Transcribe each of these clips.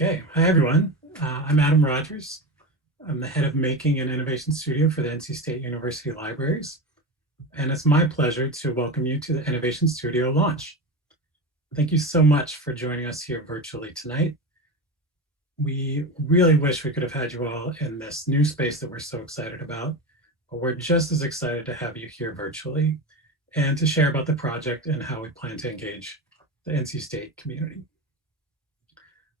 Okay, hi everyone. I'm Adam Rogers. I'm the head of Making and Innovation Studio for the NC State University Libraries, and it's my pleasure to welcome you to the Innovation Studio launch. Thank you so much for joining us here virtually tonight. We really wish we could have had you all in this new space that we're so excited about, but we're just as excited to have you here virtually and to share about the project and how we plan to engage the NC State community.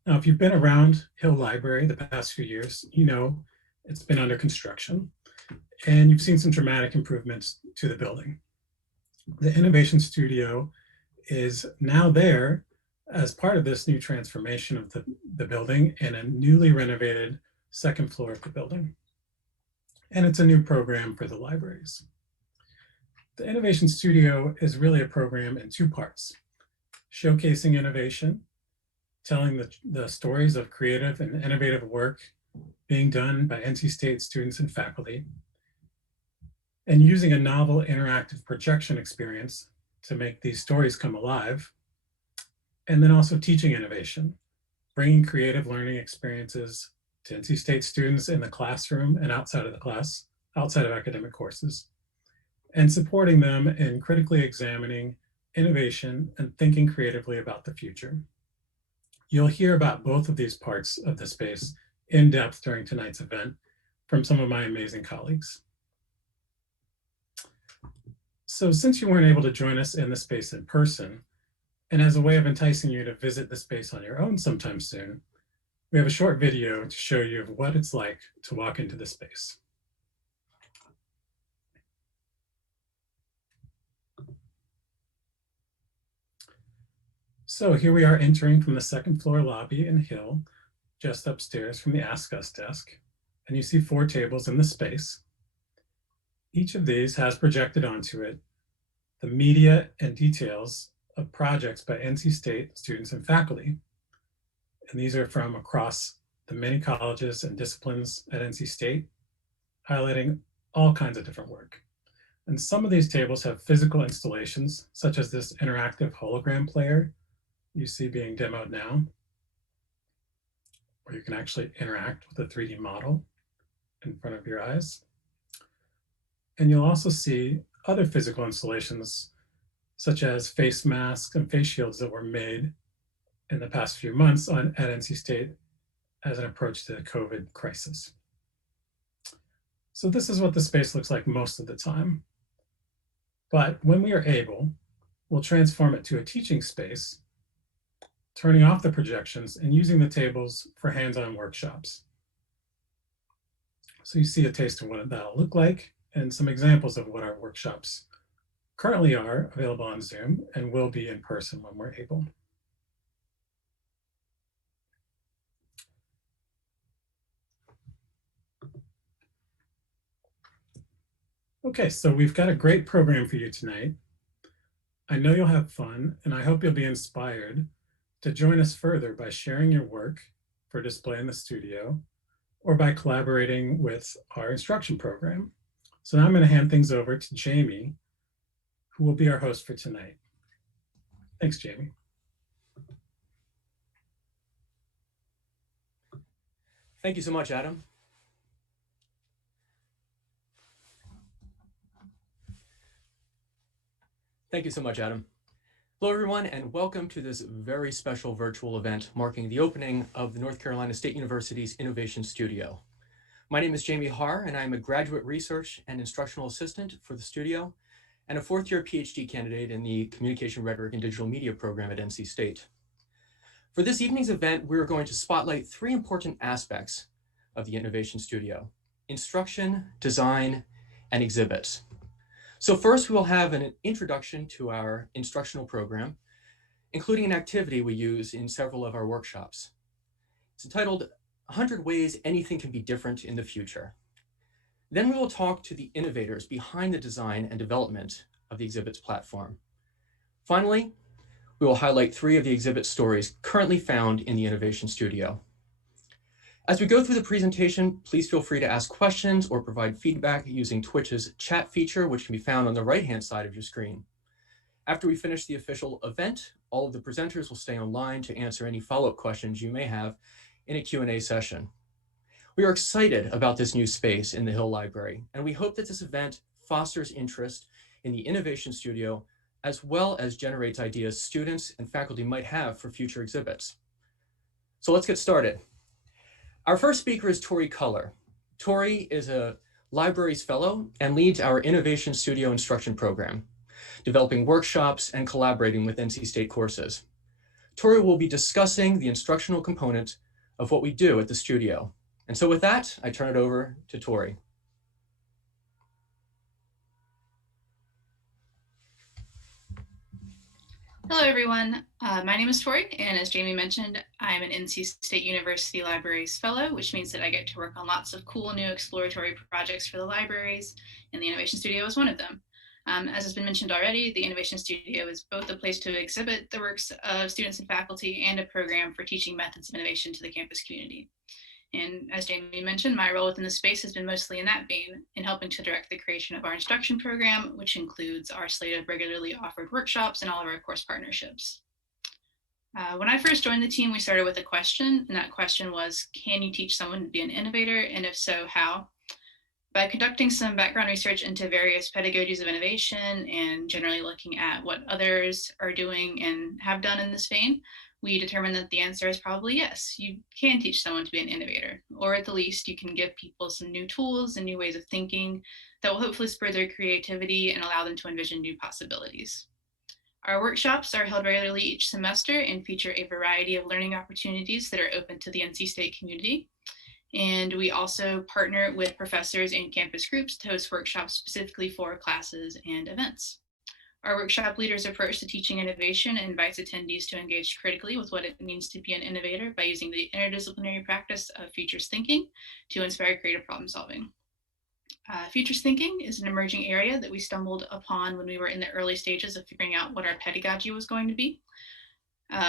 Now, if you've been around Hill Library the past few years, you know it's been under construction and you've seen some dramatic improvements to the building. The Innovation Studio is now there as part of this new transformation of the building in a newly renovated second floor of the building. And it's a new program for the libraries. The Innovation Studio is really a program in two parts: showcasing innovation, telling the stories of creative and innovative work being done by NC State students and faculty, and using a novel interactive projection experience to make these stories come alive, and then also teaching innovation, bringing creative learning experiences to NC State students in the classroom and outside of the class, outside of academic courses, and supporting them in critically examining innovation and thinking creatively about the future. You'll hear about both of these parts of the space in depth during tonight's event from some of my amazing colleagues. So since you weren't able to join us in the space in person, and as a way of enticing you to visit the space on your own sometime soon, we have a short video to show you what it's like to walk into the space. So here we are entering from the second floor lobby in Hill, just upstairs from the Ask Us desk, and you see 4 tables in the space. Each of these has projected onto it the media and details of projects by NC State students and faculty. And these are from across the many colleges and disciplines at NC State, highlighting all kinds of different work. And some of these tables have physical installations, such as this interactive hologram player you see being demoed now, where you can actually interact with a 3D model in front of your eyes. And you'll also see other physical installations, such as face masks and face shields that were made in the past few months at NC State as an approach to the COVID crisis. So this is what the space looks like most of the time. But when we are able, we'll transform it to a teaching space, turning off the projections and using the tables for hands-on workshops. So you see a taste of what that'll look like and some examples of what our workshops currently are available on Zoom and will be in person when we're able. Okay, so we've got a great program for you tonight. I know you'll have fun, and I hope you'll be inspired to join us further by sharing your work for display in the studio or by collaborating with our instruction program. So now I'm going to hand things over to Jamie, who will be our host for tonight. Thanks, Jamie. Thank you so much, Adam. Thank you so much, Adam. Hello, everyone, and welcome to this very special virtual event marking the opening of the North Carolina State University's Innovation Studio. My name is Jamie Harr, and I'm a graduate research and instructional assistant for the studio and a fourth-year PhD candidate in the Communication Rhetoric and Digital Media program at NC State. For this evening's event, we're going to spotlight 3 important aspects of the Innovation Studio: instruction, design, and exhibits. So first, we will have an introduction to our instructional program, including an activity we use in several of our workshops. It's entitled 100 Ways Anything Can Be Different in the Future. Then we will talk to the innovators behind the design and development of the exhibit's platform. Finally, we will highlight 3 of the exhibit stories currently found in the Innovation Studio. As we go through the presentation, please feel free to ask questions or provide feedback using Twitch's chat feature, which can be found on the right-hand side of your screen. After we finish the official event, all of the presenters will stay online to answer any follow-up questions you may have in a Q&A session. We are excited about this new space in the Hill Library, and we hope that this event fosters interest in the Innovation Studio, as well as generates ideas students and faculty might have for future exhibits. So let's get started. Our first speaker is Tori Culler. Tori is a Libraries Fellow and leads our Innovation Studio instruction program, developing workshops and collaborating with NC State courses. Tori will be discussing the instructional component of what we do at the studio. And so with that, I turn it over to Tori. Hello, everyone. My name is Tori, and as Jamie mentioned, I'm an NC State University Libraries Fellow, which means that I get to work on lots of cool new exploratory projects for the libraries, and the Innovation Studio is one of them. As has been mentioned already, the Innovation Studio is both a place to exhibit the works of students and faculty and a program for teaching methods of innovation to the campus community. And as Jamie mentioned, my role within the space has been mostly in that vein, in helping to direct the creation of our instruction program, which includes our slate of regularly offered workshops and all of our course partnerships. When I first joined the team, we started with a question, and that question was, can you teach someone to be an innovator? And if so, how? By conducting some background research into various pedagogies of innovation and generally looking at what others are doing and have done in this vein, we determined that the answer is probably yes. You can teach someone to be an innovator, or at the least you can give people some new tools and new ways of thinking that will hopefully spur their creativity and allow them to envision new possibilities. Our workshops are held regularly each semester and feature a variety of learning opportunities that are open to the NC State community. And we also partner with professors and campus groups to host workshops specifically for classes and events. Our workshop leader's approach to teaching innovation invites attendees to engage critically with what it means to be an innovator by using the interdisciplinary practice of futures thinking to inspire creative problem solving. Futures thinking is an emerging area that we stumbled upon when we were in the early stages of figuring out what our pedagogy was going to be.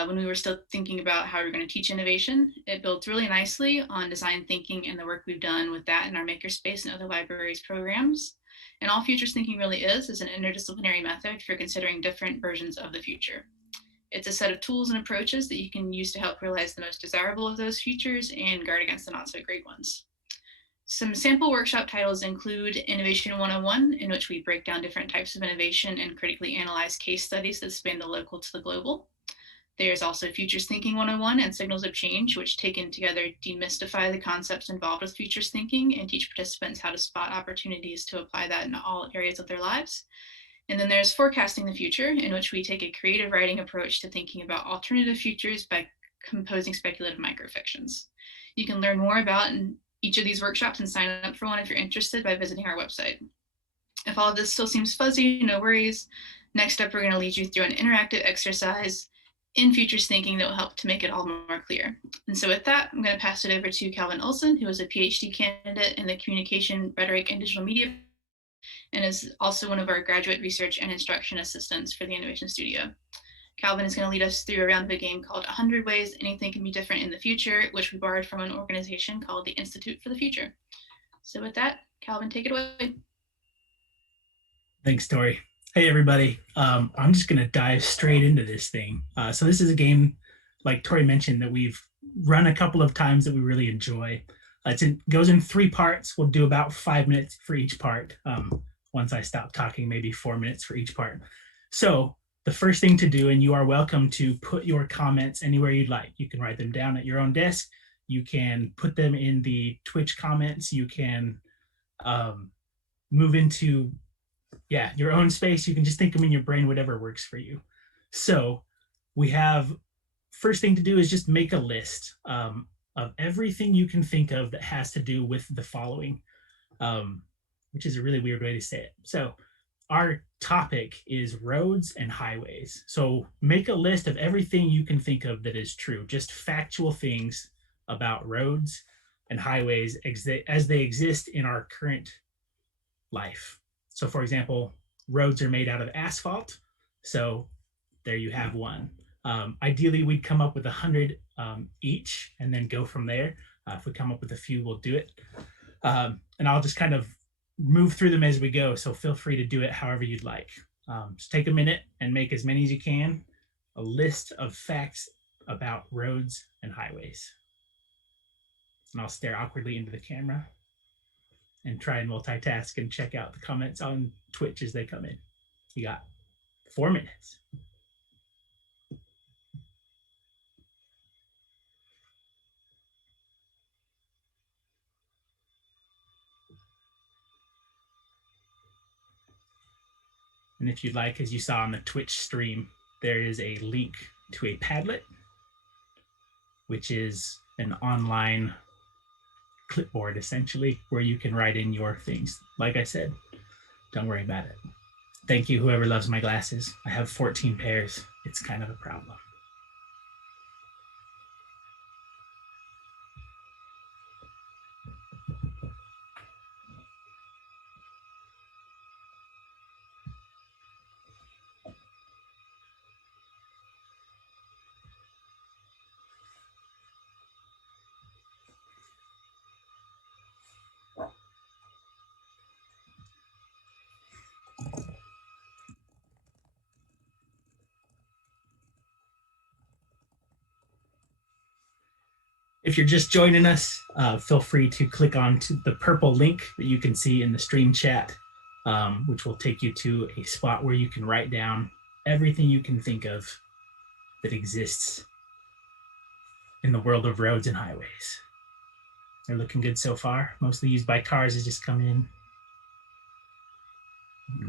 When we were still thinking about how we were going to teach innovation, it builds really nicely on design thinking and the work we've done with that in our makerspace and other libraries programs. And all futures thinking really is an interdisciplinary method for considering different versions of the future. It's a set of tools and approaches that you can use to help realize the most desirable of those futures and guard against the not so great ones. Some sample workshop titles include Innovation 101, in which we break down different types of innovation and critically analyze case studies that span the local to the global. There's also Futures Thinking 101 and Signals of Change, which taken together demystify the concepts involved with futures thinking and teach participants how to spot opportunities to apply that in all areas of their lives. And then there's Forecasting the Future, in which we take a creative writing approach to thinking about alternative futures by composing speculative microfictions. You can learn more about each of these workshops and sign up for one if you're interested by visiting our website. If all of this still seems fuzzy, no worries. Next up, we're going to lead you through an interactive exercise in futures thinking that will help to make it all more clear. And so with that, I'm going to pass it over to Calvin Olson, who is a PhD candidate in the Communication, Rhetoric, and Digital Media, and is also one of our graduate research and instruction assistants for the Innovation Studio. Calvin is going to lead us through a round of a game called 100 Ways Anything Can Be Different in the Future, which we borrowed from an organization called the Institute for the Future. So with that, Calvin, take it away. Thanks, Tori. Hey, everybody. I'm just going to dive straight into this thing. So this is a game, like Tori mentioned, that we've run a couple of times that we really enjoy. It goes in 3 parts. We'll do about 5 minutes for each part. Once I stop talking, maybe 4 minutes for each part. So the first thing to do, and you are welcome to put your comments anywhere you'd like. You can write them down at your own desk. You can put them in the Twitch comments. You can move into your own space. You can just think them in your brain, whatever works for you. So we have, first thing to do is just make a list of everything you can think of that has to do with the following, which is a really weird way to say it. So our topic is roads and highways. So make a list of everything you can think of that is true, just factual things about roads and highways as they exist in our current life. So for example, roads are made out of asphalt. So there you have one. Ideally, we'd come up with 100 each and then go from there. If we come up with a few, we'll do it. And I'll just kind of move through them as we go. So feel free to do it however you'd like. Just take a minute and make as many as you can. A list of facts about roads and highways. And I'll stare awkwardly into the camera and try and multitask and check out the comments on Twitch as they come in. You got 4 minutes. And if you'd like, as you saw on the Twitch stream, there is a link to a Padlet, which is an online clipboard, essentially, where you can write in your things. Like I said, don't worry about it. Thank you, whoever loves my glasses. I have 14 pairs. It's kind of a problem. If you're just joining us, feel free to click on to the purple link that you can see in the stream chat, which will take you to a spot where you can write down everything you can think of that exists in the world of roads and highways. They're looking good so far. Mostly used by cars as just come in.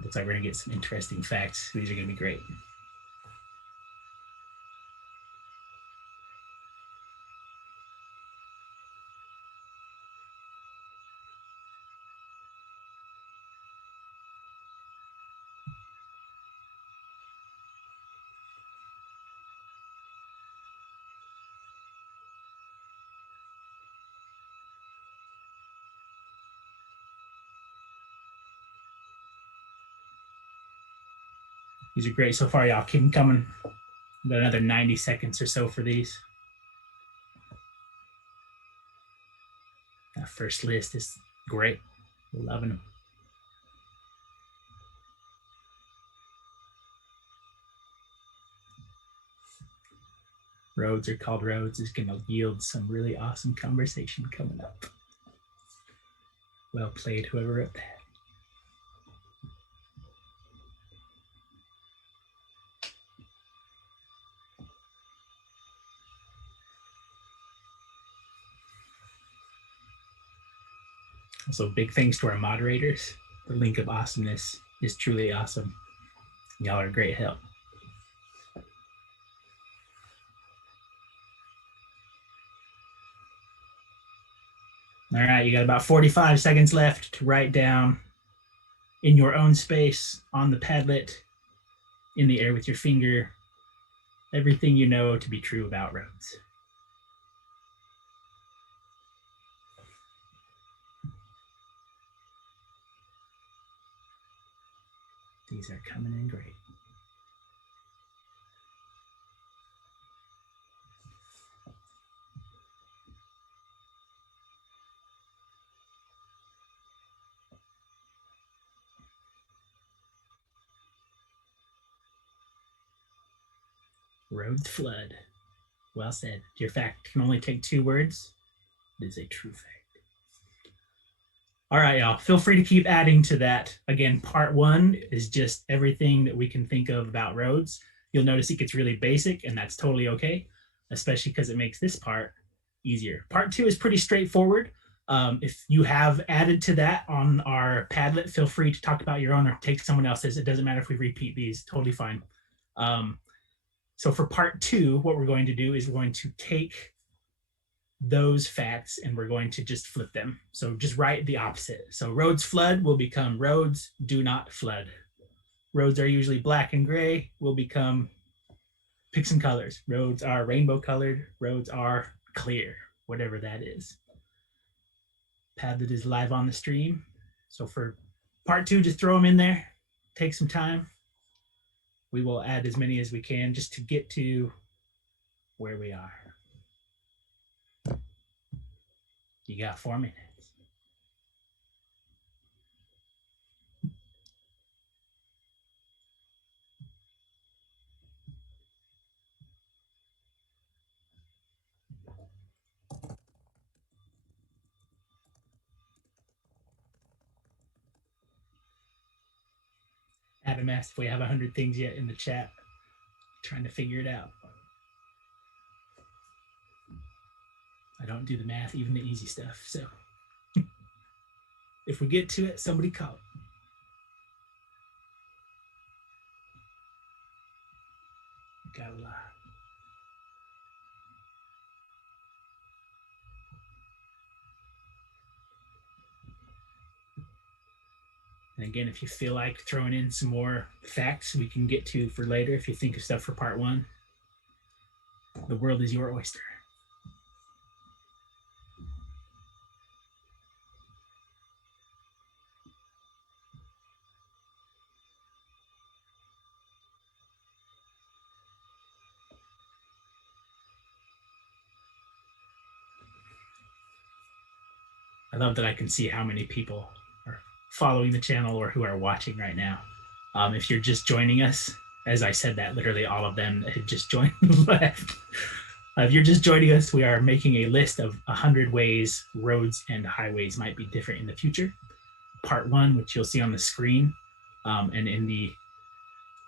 Looks like we're gonna get some interesting facts. These are gonna be great. These are great so far, y'all. Keep them coming. Got another 90 seconds or so for these. That first list is great. Loving them. Roads are called roads is going to yield some really awesome conversation coming up. Well played, whoever wrote that. Also, big thanks to our moderators. The link of awesomeness is truly awesome. Y'all are great help. All right, you got about 45 seconds left to write down in your own space, on the Padlet, in the air with your finger, everything you know to be true about roads. These are coming in great. Roads flood. Well said. If your fact can only take 2 words, it is a true fact. All right, y'all. Feel free to keep adding to that. Again, part 1 is just everything that we can think of about roads. You'll notice it gets really basic, and that's totally okay, especially because it makes this part easier. Part 2 is pretty straightforward. If you have added to that on our Padlet, feel free to talk about your own or take someone else's. It doesn't matter if we repeat these, totally fine. So for part 2, what we're going to do is we're going to take those facts and we're going to just flip them. So just write the opposite. So roads flood will become roads do not flood. Roads are usually black and gray will become, pick some colors. Roads are rainbow colored, roads are clear, whatever that is. Padlet is live on the stream. So for part 2, just throw them in there, take some time. We will add as many as we can just to get to where we are. You got 4 minutes. Adam asked if we have 100 things yet in the chat. Trying to figure it out. I don't do the math, even the easy stuff. So if we get to it, somebody call it. Got a lot. And again, if you feel like throwing in some more facts we can get to for later, if you think of stuff for part 1, the world is your oyster. I love that I can see how many people are following the channel or who are watching right now. If you're just joining us, as I said that, literally all of them had just joined left. If you're just joining us, we are making a list of 100 ways roads and highways might be different in the future. Part 1, which you'll see on the screen, and in the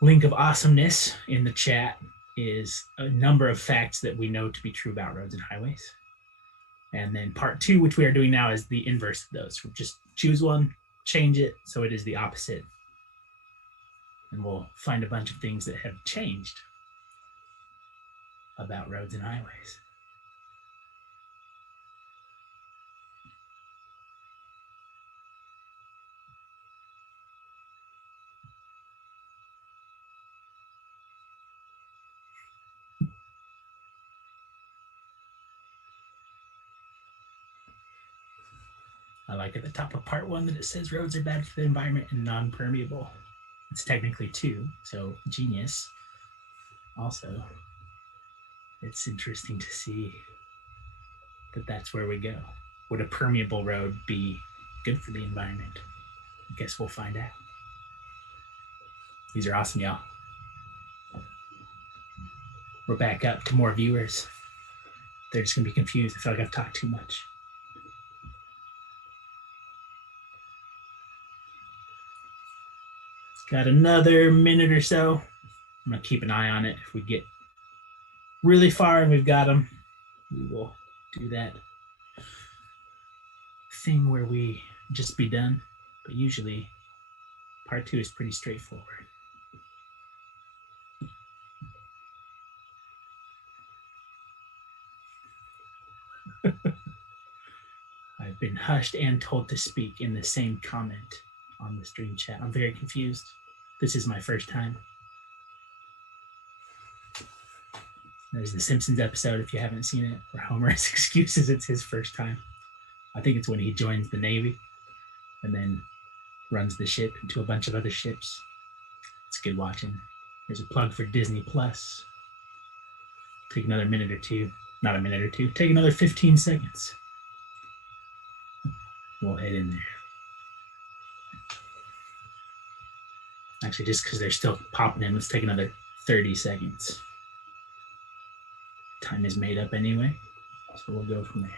link of awesomeness in the chat, is a number of facts that we know to be true about roads and highways. And then part 2, which we are doing now, is the inverse of those. We'll just choose one, change it so it is the opposite. And we'll find a bunch of things that have changed about roads and highways. I like at the top of part 1 that it says roads are bad for the environment and non-permeable. It's technically 2, so genius. Also, it's interesting to see that that's where we go. Would a permeable road be good for the environment? I guess we'll find out. These are awesome, y'all. We're back up to more viewers. They're just gonna be confused. I feel like I've talked too much. Got another minute or so. I'm gonna keep an eye on it. If we get really far and we've got them, we will do that thing where we just be done. But usually part 2 is pretty straightforward. I've been hushed and told to speak in the same comment on the stream chat. I'm very confused. This is my first time. There's the Simpsons episode, if you haven't seen it, where Homer's excuses it's his first time. I think it's when he joins the Navy and then runs the ship into a bunch of other ships. It's good watching. There's a plug for Disney Plus. Take another minute or two, not a minute or two, take another 15 seconds. We'll head in there. Actually, just because they're still popping in, let's take another 30 seconds. Time is made up anyway, so we'll go from there.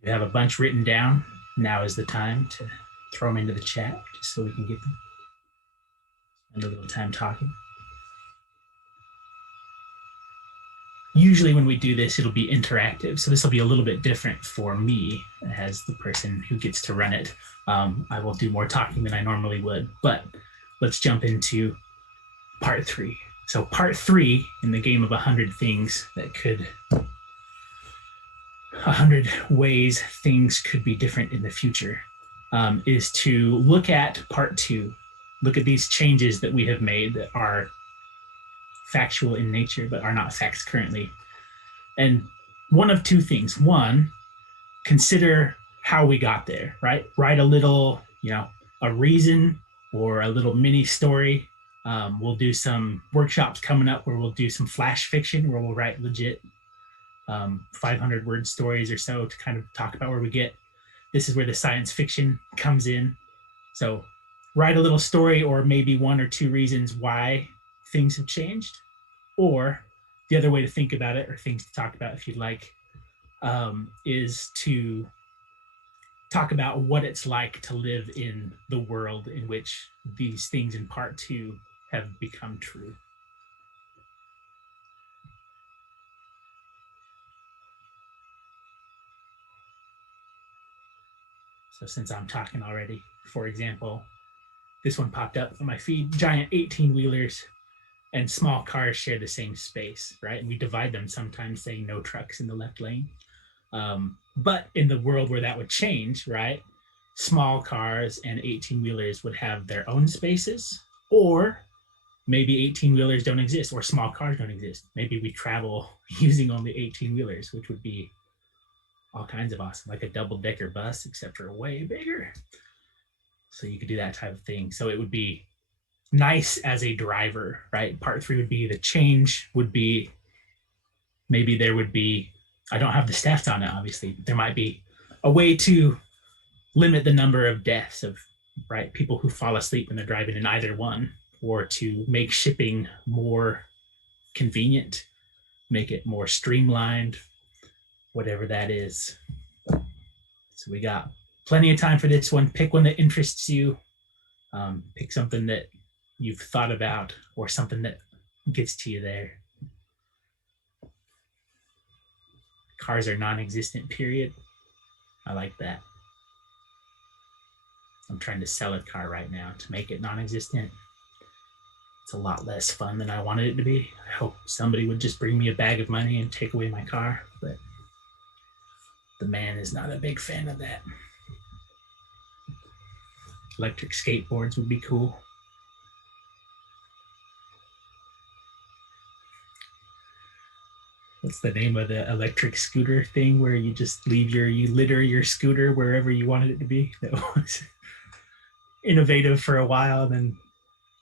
If you have a bunch written down, now is the time to throw them into the chat, just so we can get them. Spend a little time talking. Usually when we do this, it'll be interactive. So this will be a little bit different for me as the person who gets to run it. I will do more talking than I normally would, but let's jump into part 3. So part 3 in the game of 100 things that could, 100 ways things could be different in the future, is to look at part 2, look at these changes that we have made that are factual in nature, but are not facts currently. And one of two things. One, consider how we got there, right? Write a little, a reason or a little mini story. We'll do some workshops coming up where we'll do some flash fiction where we'll write legit 500 word stories or so to kind of talk about where we get. This is where the science fiction comes in. So write a little story or maybe 1 or 2 reasons why things have changed. Or the other way to think about it, or things to talk about if you'd like, is to talk about what it's like to live in the world in which these things in part two have become true. So since I'm talking already, for example, this one popped up on my feed, giant 18-wheelers and small cars share the same space, right? And we divide them sometimes saying no trucks in the left lane. But in the world where that would change, right? Small cars and 18-wheelers would have their own spaces, or maybe 18-wheelers don't exist or small cars don't exist. Maybe we travel using only 18-wheelers, which would be all kinds of awesome, like a double-decker bus, except for way bigger. So you could do that type of thing. So it would be nice as a driver, right? Part three would be the change would be, maybe there would be, I don't have the stats on it, obviously. There might be a way to limit the number of deaths of, right, people who fall asleep when they're driving in either one, or to make shipping more convenient, make it more streamlined, whatever that is. So we got plenty of time for this one. Pick one that interests you. Pick something that you've thought about or something that gets to you there. Cars are non-existent, period. I like that. I'm trying to sell a car right now to make it non-existent. It's a lot less fun than I wanted it to be. I hope somebody would just bring me a bag of money and take away my car, but the man is not a big fan of that. Electric skateboards would be cool. What's the name of the electric scooter thing where you just you litter your scooter wherever you wanted it to be? That was innovative for a while. Then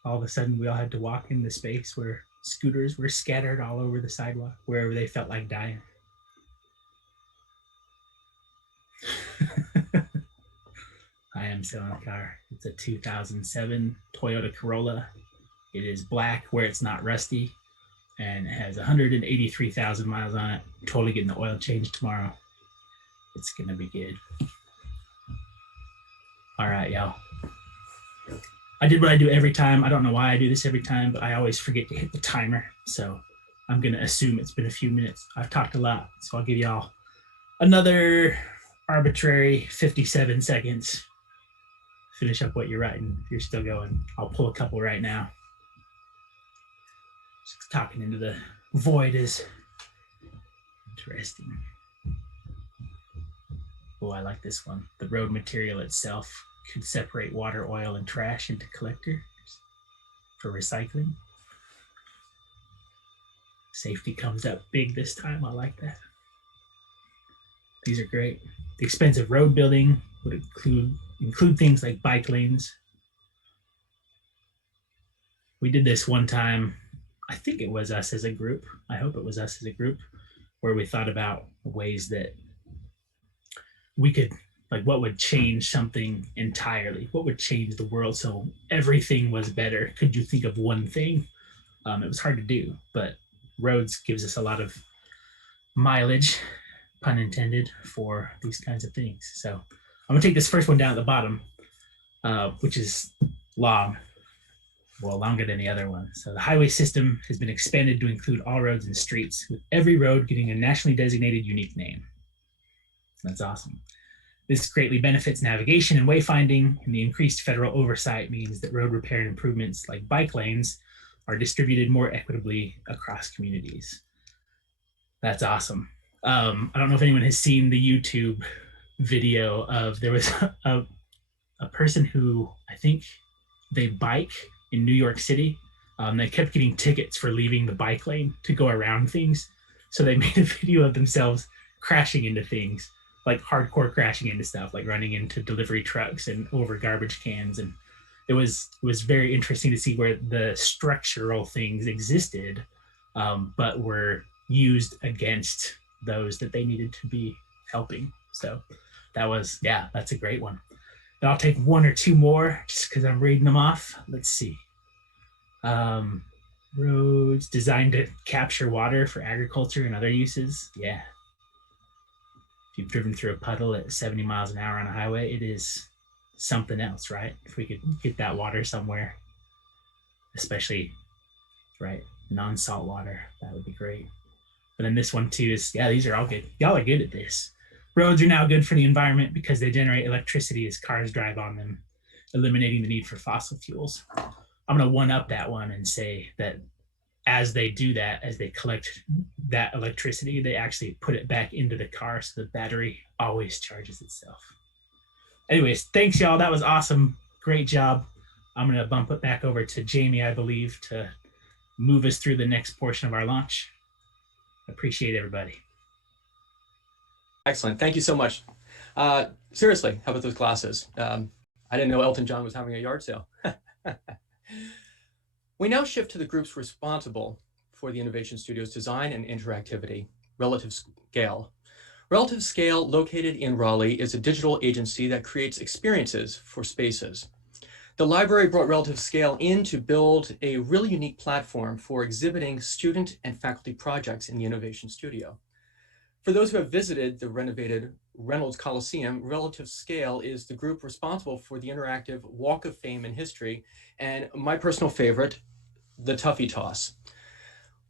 all of a sudden we all had to walk into space where scooters were scattered all over the sidewalk, wherever they felt like dying. I am selling a car. It's a 2007 Toyota Corolla. It is black where it's not rusty, and it has 183,000 miles on it. I'm totally getting the oil changed tomorrow. It's gonna be good. All right, y'all. I did what I do every time. I don't know why I do this every time, but I always forget to hit the timer. So I'm gonna assume it's been a few minutes. I've talked a lot, so I'll give y'all another arbitrary 57 seconds. Finish up what you're writing if you're still going. I'll pull a couple right now. Just talking into the void is interesting. Oh, I like this one. The road material itself could separate water, oil, and trash into collectors for recycling. Safety comes up big this time. I like that. These are great. The expensive road building would include things like bike lanes. We did this one time. I think it was us as a group. I hope it was us as a group, where we thought about ways that we could, like, what would change something entirely? What would change the world so everything was better? Could you think of one thing? It was hard to do, but roads gives us a lot of mileage, pun intended, for these kinds of things. So I'm gonna take this first one down at the bottom, which is long. Well, longer than the other one. So the highway system has been expanded to include all roads and streets, with every road getting a nationally designated unique name. That's awesome. This greatly benefits navigation and wayfinding, and the increased federal oversight means that road repair and improvements like bike lanes are distributed more equitably across communities. That's awesome. I don't know if anyone has seen the YouTube video of, there was a person who, I think they bike in New York City. They kept getting tickets for leaving the bike lane to go around things. So they made a video of themselves crashing into things, like hardcore crashing into stuff, like running into delivery trucks and over garbage cans. And it was very interesting to see where the structural things existed, but were used against those that they needed to be helping. So that was, yeah, that's a great one. And I'll take one or two more just because I'm reading them off. Let's see. Roads designed to capture water for agriculture and other uses. Yeah. if you've driven through a puddle at 70 miles an hour on a highway, it is something else, right? If we could get that water somewhere, especially, right, non-salt water, that would be great. But then this one too is, yeah, these are all good. Y'all are good at this. Roads are now good for the environment because they generate electricity as cars drive on them, eliminating the need for fossil fuels. I'm going to one up that one and say that as they do that, as they collect that electricity, they actually put it back into the car so the battery always charges itself. Anyways, thanks, y'all. That was awesome. Great job. I'm going to bump it back over to Jamie, I believe, to move us through the next portion of our launch. Appreciate everybody. Excellent. Thank you so much. Seriously, how about those glasses? I didn't know Elton John was having a yard sale. We now shift to the groups responsible for the Innovation Studio's design and interactivity, relativescale. Relativescale, located in Raleigh, is a digital agency that creates experiences for spaces. The library brought relativescale in to build a really unique platform for exhibiting student and faculty projects in the Innovation Studio. For those who have visited the renovated Reynolds Coliseum, relativescale is the group responsible for the interactive Walk of Fame in history, and my personal favorite, the Tuffy Toss.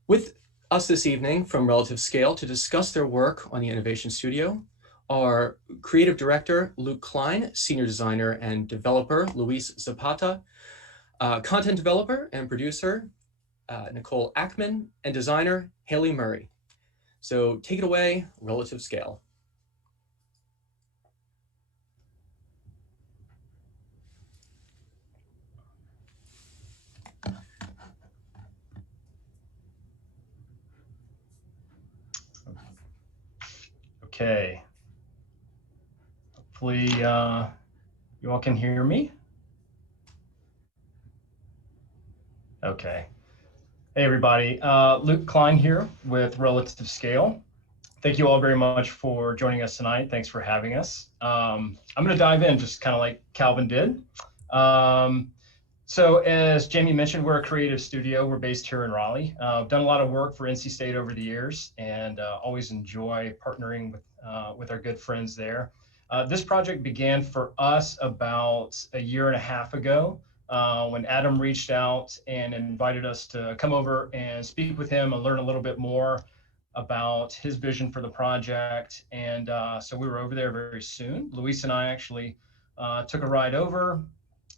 With us this evening from relativescale to discuss their work on the Innovation Studio are creative director Luke Klein, senior designer and developer Luis Zapata, content developer and producer Nicole Ackman, and designer Haley Murray. So take it away, relativescale. Okay. Hopefully you all can hear me. Okay. Hey everybody, Luke Klein here with relativescale. Thank you all very much for joining us tonight. Thanks for having us. I'm going to dive in just kind of like Calvin did. So as Jamie mentioned, we're a creative studio. We're based here in Raleigh. I've done a lot of work for NC State over the years and always enjoy partnering with our good friends there. This project began for us about a year and a half ago when Adam reached out and invited us to come over and speak with him and learn a little bit more about his vision for the project. And so we were over there very soon. Luis and I actually took a ride over,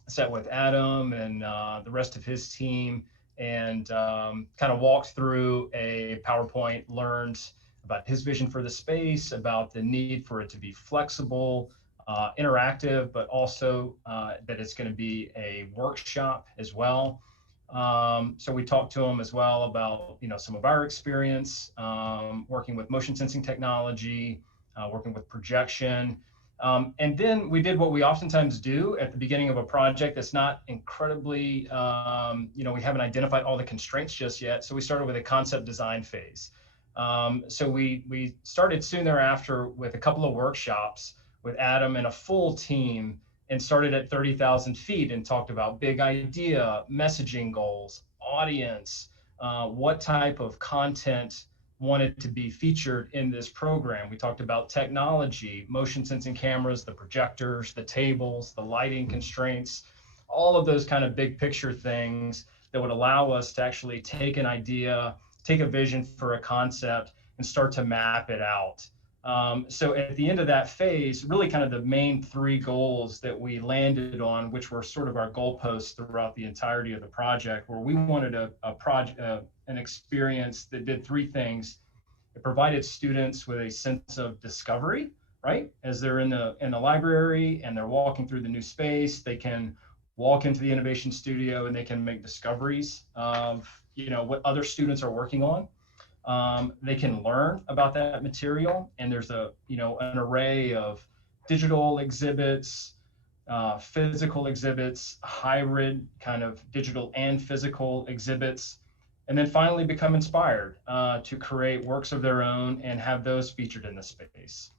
sat with Adam and the rest of his team, and kind of walked through a PowerPoint, learned about his vision for the space, about the need for it to be flexible, interactive, but also that it's going to be a workshop as well. So we talked to him as well about, some of our experience working with motion sensing technology, working with projection. And then we did what we oftentimes do at the beginning of a project that's not incredibly, we haven't identified all the constraints just yet. So we started with a concept design phase. So we started soon thereafter with a couple of workshops with Adam and a full team, and started at 30,000 feet and talked about big idea, messaging goals, audience, what type of content wanted to be featured in this program. We talked about technology, motion sensing cameras, the projectors, the tables, the lighting constraints, all of those kind of big picture things that would allow us to actually take an idea, take a vision for a concept, and start to map it out. So at the end of that phase, really kind of the main three goals that we landed on, which were sort of our goalposts throughout the entirety of the project, where we wanted an experience that did three things. It provided students with a sense of discovery, right? As they're in the library and they're walking through the new space, they can walk into the Innovation Studio and they can make discoveries of, what other students are working on. They can learn about that material, and there's an array of digital exhibits, physical exhibits, hybrid kind of digital and physical exhibits, and then finally become inspired to create works of their own and have those featured in the space.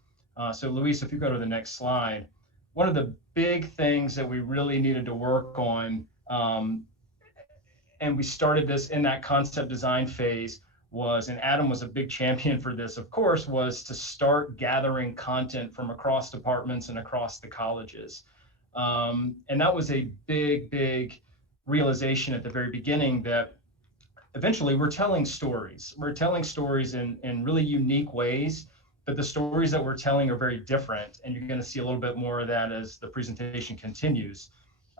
So Luis, if you go to the next slide, one of the big things that we really needed to work on, and we started this in that concept design phase, was, and Adam was a big champion for this, of course, was to start gathering content from across departments and across the colleges. And that was a big realization at the very beginning that eventually we're telling stories. We're telling stories in really unique ways, but the stories that we're telling are very different. And you're going to see a little bit more of that as the presentation continues.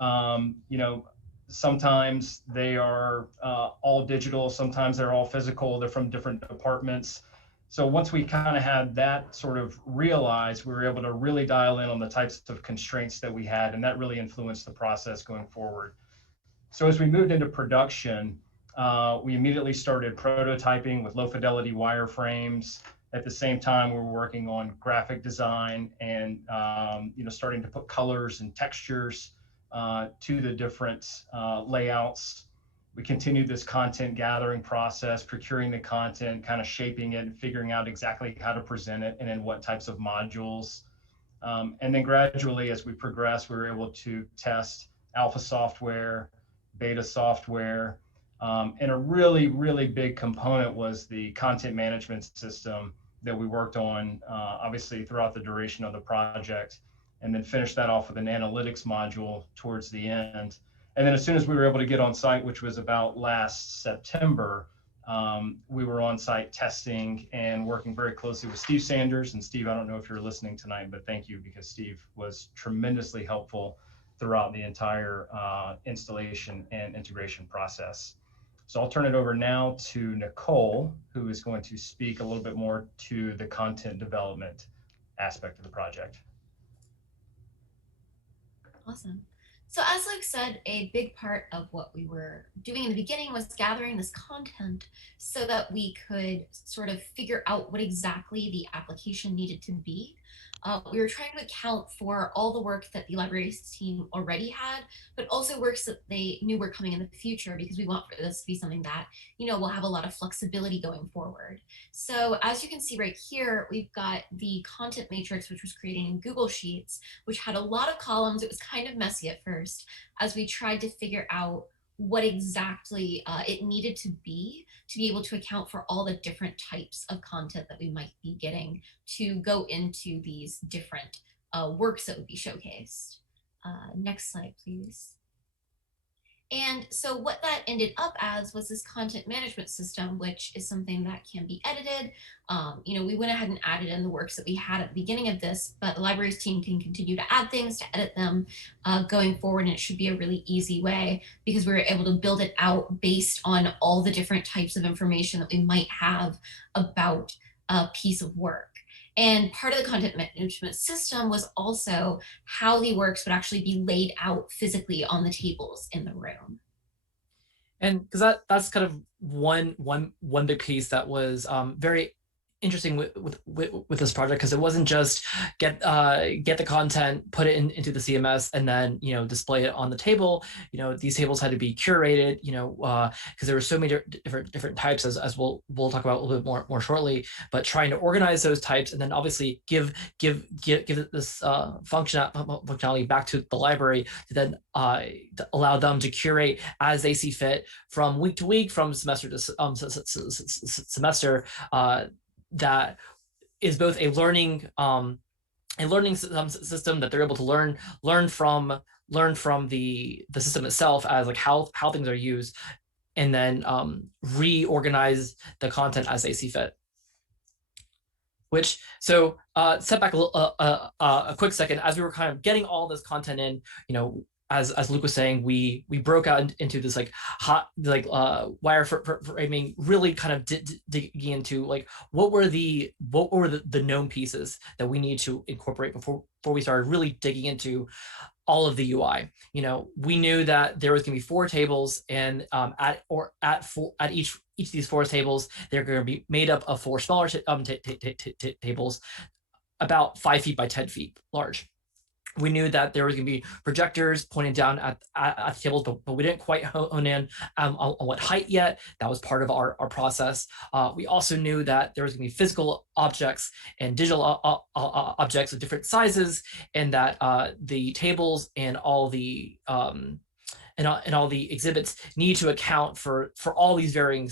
You know, sometimes they are all digital, sometimes they're all physical, they're from different departments. So once we kind of had that sort of realized, we were able to really dial in on the types of constraints that we had, and that really influenced the process going forward. So as we moved into production, we immediately started prototyping with low fidelity wireframes. At the same time, we were working on graphic design and you know, starting to put colors and textures to the different layouts. We continued this content gathering process, procuring the content, kind of shaping it, and figuring out exactly how to present it and in what types of modules. And then gradually, as we progressed, we were able to test alpha software, beta software, and a really big component was the content management system that we worked on, obviously throughout the duration of the project, and then finished that off with an analytics module towards the end. And then as soon as we were able to get on site, which was about last September, we were on site testing and working very closely with Steve Sanders. And Steve, I don't know if you're listening tonight, but thank you, because Steve was tremendously helpful throughout the entire installation and integration process. So I'll turn it over now to Nicole, who is going to speak a little bit more to the content development aspect of the project. Awesome. So as Luke said, a big part of what we were doing in the beginning was gathering this content so that we could sort of figure out what exactly the application needed to be. We were trying to account for all the work that the libraries team already had, but also works that they knew were coming in the future, because we want for this to be something that, you know, will have a lot of flexibility going forward. So as you can see right here, we've got the content matrix, which was created in Google Sheets, which had a lot of columns. It was kind of messy at first as we tried to figure out what exactly it needed to be able to account for all the different types of content that we might be getting to go into these different works that would be showcased. Next slide, please. And so what that ended up as was this content management system, which is something that can be edited. You know, we went ahead and added in the works that we had at the beginning of this, but the libraries team can continue to add things, to edit them going forward. And it should be a really easy way, because we were able to build it out based on all the different types of information that we might have about a piece of work. And part of the content management system was also how the works would actually be laid out physically on the tables in the room. And because that's kind of one big piece that was very interesting with this project, because it wasn't just get the content, put it into the CMS, and then, you know, display it on the table. You know, these tables had to be curated, you know, because there were so many different types, as we'll talk about a little bit more shortly. But trying to organize those types, and then obviously give this functionality back to the library to then to allow them to curate as they see fit from week to week, from semester to semester. That is both a learning system that they're able to learn from the system itself, as like how things are used, and then reorganize the content as they see fit. Which, so step back a quick second, as we were kind of getting all this content in, you know, as Luke was saying, we broke out into this like hot wire framing, really kind of digging into like what were the known pieces that we need to incorporate before we started really digging into all of the UI. You know, we knew that there was going to be 4 tables, and at each of these 4 tables, they're going to be made up of 4 smaller tables, about 5 feet by 10 feet large. We knew that there was going to be projectors pointing down at the tables, but we didn't quite hone in on what height yet. That was part of our process. We also knew that there was going to be physical objects and digital objects of different sizes, and that the tables and all the and all the exhibits need to account for all these varying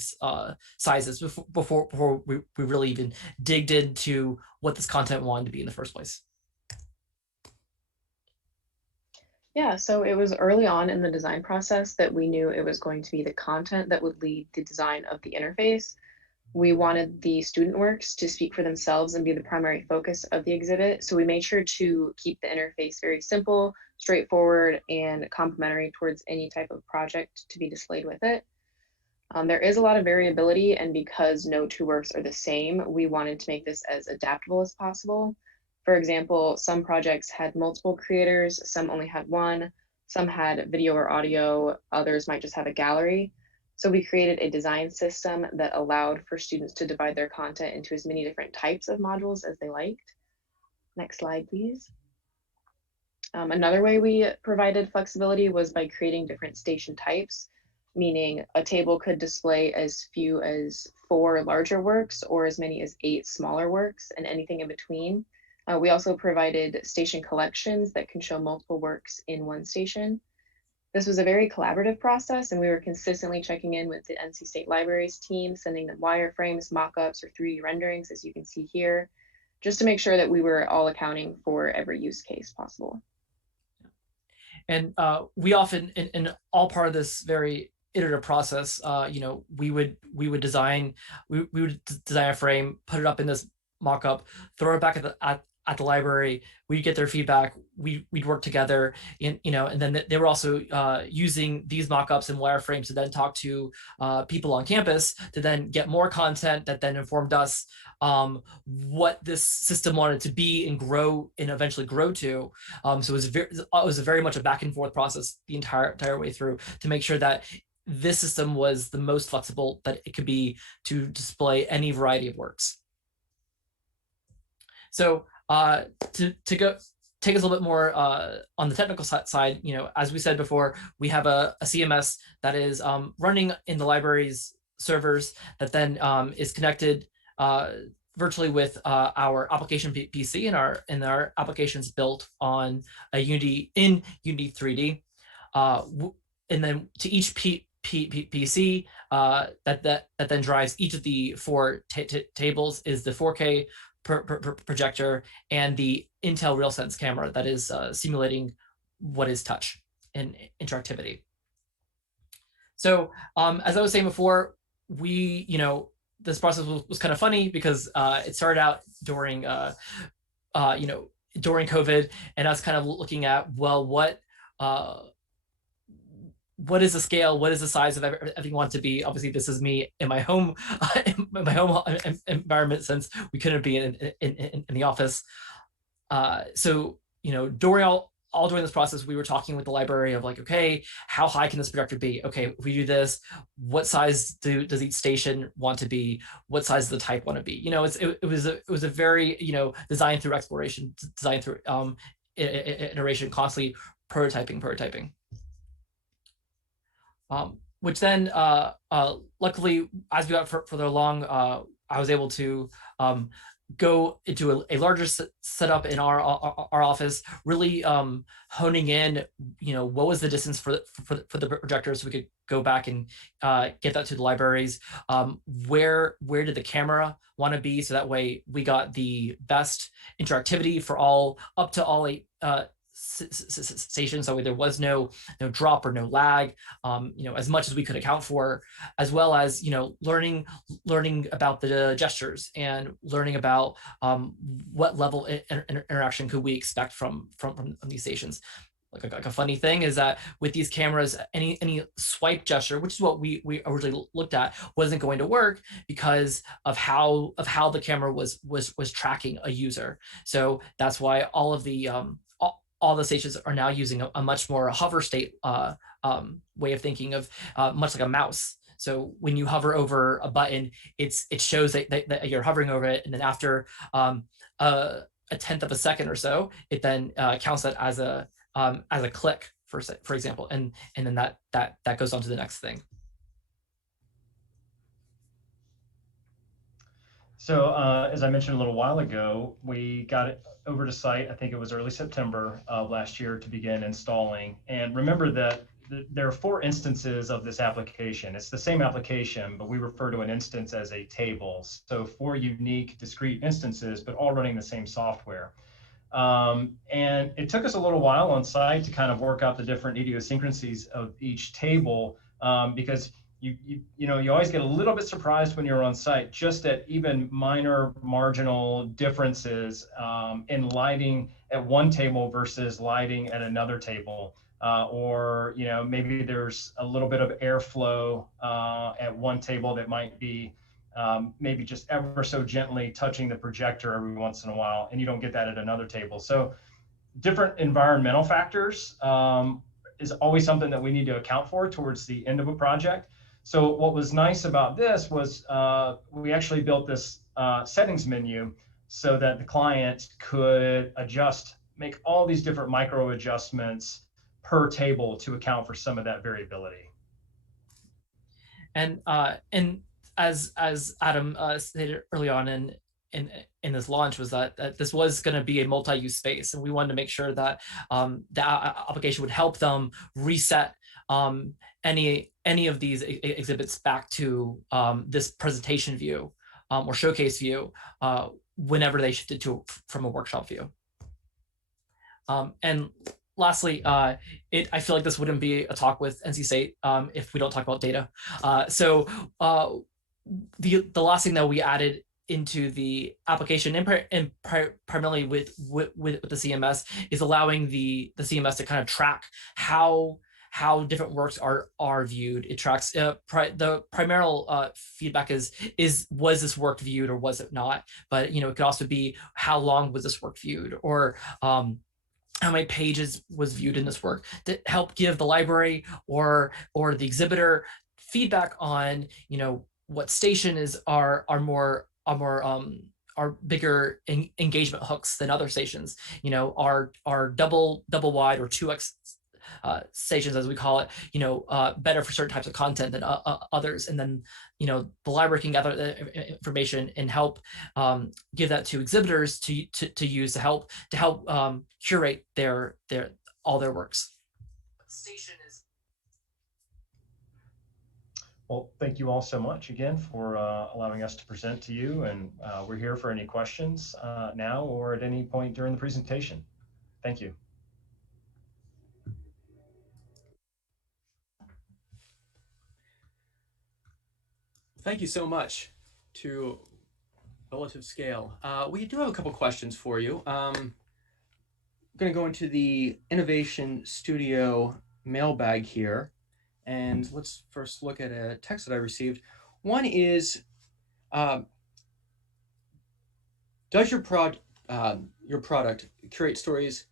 sizes before we really even digged into what this content wanted to be in the first place. Yeah, so it was early on in the design process that we knew it was going to be the content that would lead the design of the interface. We wanted the student works to speak for themselves and be the primary focus of the exhibit. So we made sure to keep the interface very simple, straightforward, and complementary towards any type of project to be displayed with it. There is a lot of variability, and because no two works are the same, we wanted to make this as adaptable as possible. For example, some projects had multiple creators, some only had one, some had video or audio, others might just have a gallery. So we created a design system that allowed for students to divide their content into as many different types of modules as they liked. Next slide, please. Another way we provided flexibility was by creating different station types, meaning a table could display as few as 4 larger works or as many as 8 smaller works and anything in between. We also provided station collections that can show multiple works in one station. This was a very collaborative process, and we were consistently checking in with the NC State Libraries team, sending them wireframes, mock-ups, or 3D renderings, as you can see here, just to make sure that we were all accounting for every use case possible. And we often, in all part of this very iterative process, we would design a frame, put it up in this mock-up, throw it back at the library. We'd get their feedback. We'd work together, and then they were also using these mock-ups and wireframes to then talk to people on campus to then get more content that then informed us what this system wanted to be and grow and eventually grow to. So it was very much a back and forth process the entire way through to make sure that this system was the most flexible that it could be to display any variety of works. So to go take us a little bit more on the technical side, as we said before, we have a CMS that is running in the library's servers that then is connected virtually with our application PC and our applications built on a Unity 3D, and then to each PC that then drives each of the 4 tables is the 4K projector and the Intel RealSense camera that is simulating what is touch and interactivity. So as I was saying before, this process was kind of funny because it started out during during COVID, and us kind of looking at, well, what is the scale? What is the size of everything want to be? Obviously, this is me in my home environment, since we couldn't be in the office. So during this process, we were talking with the library of like, okay, how high can this projector be? Okay, if we do this, what size does each station want to be? What size does the type want to be? It was a very design through exploration, design through iteration, constantly prototyping. Which then, luckily, as we got further along, I was able to go into a larger setup in our office, really honing in, what was the distance for the projector, so we could go back and get that to the libraries. Where did the camera want to be, so that way we got the best interactivity for up to all 8 stations, so there was no drop or no lag, as much as we could account for, as well as learning about the gestures and learning about what level interaction could we expect from these stations. Like a funny thing is that with these cameras, any swipe gesture, which is what we originally looked at, wasn't going to work because of how the camera was tracking a user. So that's why all the stations are now using a much more hover state way of thinking of, much like a mouse. So when you hover over a button, it shows that you're hovering over it, and then after a tenth of a second or so, it then counts that as a click, for example, and then that goes on to the next thing. So as I mentioned a little while ago, we got it over to site. I think it was early September of last year to begin installing. And remember that there are 4 instances of this application. It's the same application, but we refer to an instance as a table. So 4 unique, discrete instances, but all running the same software. And it took us a little while on site to kind of work out the different idiosyncrasies of each table, because you always get a little bit surprised when you're on site just at even minor marginal differences in lighting at one table versus lighting at another table. Or maybe there's a little bit of airflow at one table that might be maybe just ever so gently touching the projector every once in a while, and you don't get that at another table. So different environmental factors is always something that we need to account for towards the end of a project. So what was nice about this was we actually built this settings menu so that the client could make all these different micro adjustments per table to account for some of that variability. And as Adam stated early on in this launch, was that this was going to be a multi-use space, and we wanted to make sure that the application would help them reset any of these exhibits back to this presentation view or showcase view whenever they shifted from a workshop view. And lastly, I feel like this wouldn't be a talk with NC State if we don't talk about data. So the last thing that we added into the application, and primarily with the CMS, is allowing the CMS to kind of track how different works are viewed. It tracks the primary feedback is was this work viewed or was it not? But it could also be how long was this work viewed, or how many pages was viewed in this work, to help give the library or the exhibitor feedback on what station are bigger engagement hooks than other stations. Are double wide or 2x stations, as we call it, better for certain types of content than others. And then the library can gather the information and help give that to exhibitors to use to help curate all their works. Station is. Well, thank you all so much again for allowing us to present to you, and we're here for any questions now or at any point during the presentation. Thank you. Thank you so much to relativescale. We do have a couple questions for you. I'm going to go into the Innovation Studio mailbag here, and let's first look at a text that I received. One is, does your product curate stories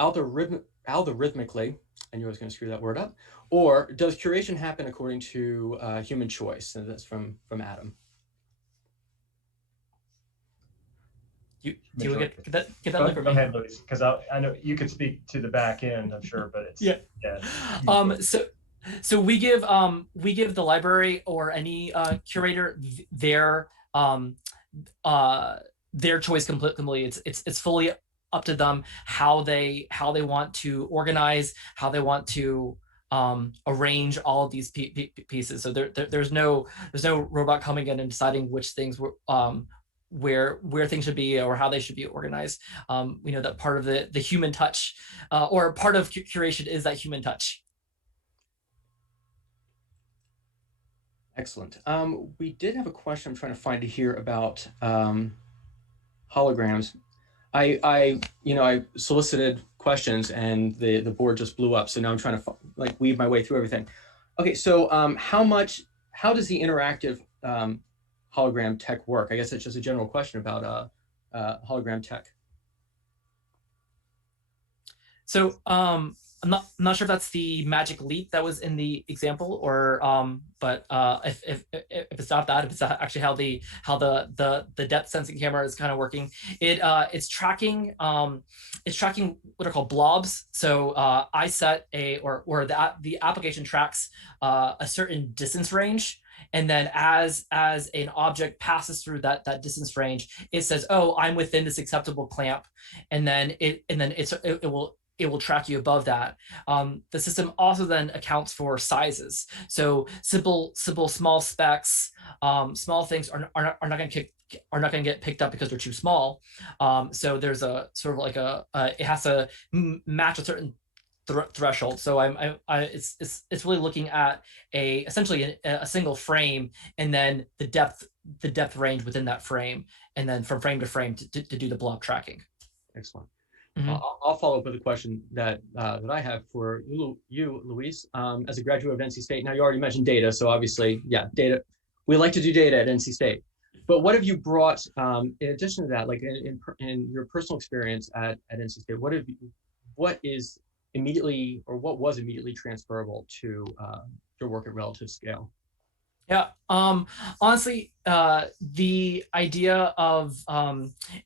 algorithmically? I knew I was going to screw that word up. Or does curation happen according to human choice? And that's from Adam. You get that Go ahead, Louis, because I know you could speak to the back end, I'm sure, but it's yeah. So we give the library or any curator their choice completely. It's fully up to them how they want to organize, how they want to arrange all of these pieces. So there's no robot coming in and deciding which things where things should be or how they should be organized. That part of the human touch or part of curation is that human touch. Excellent. We did have a question I'm trying to find here about holograms. I solicited questions and the board just blew up. So now I'm trying to weave my way through everything. Okay, so how does the interactive hologram tech work? I guess it's just a general question about hologram tech. So I'm not sure if that's the magic leap that was in the example, or but if it's not that, if it's actually how the depth sensing camera is kind of working, it's tracking what are called blobs. So I set the application tracks a certain distance range. And then as an object passes through that distance range, it says, oh, I'm within this acceptable clamp. And then it it will track you above that. The system also then accounts for sizes. So simple small specs, small things are not going to get picked up because they're too small. So there's a sort of like it has to match a certain threshold. So it's really looking at essentially a single frame, and then the depth range within that frame, and then from frame to frame to do the blob tracking. Excellent. Mm-hmm. I'll follow up with a question that I have for you, Luis, as a graduate of NC State. Now, you already mentioned data, so obviously, yeah, data. We like to do data at NC State. But what have you brought in addition to that, like in your personal experience at NC State? What is immediately, or what was immediately transferable to your work at Relativescale? Yeah, honestly, the idea of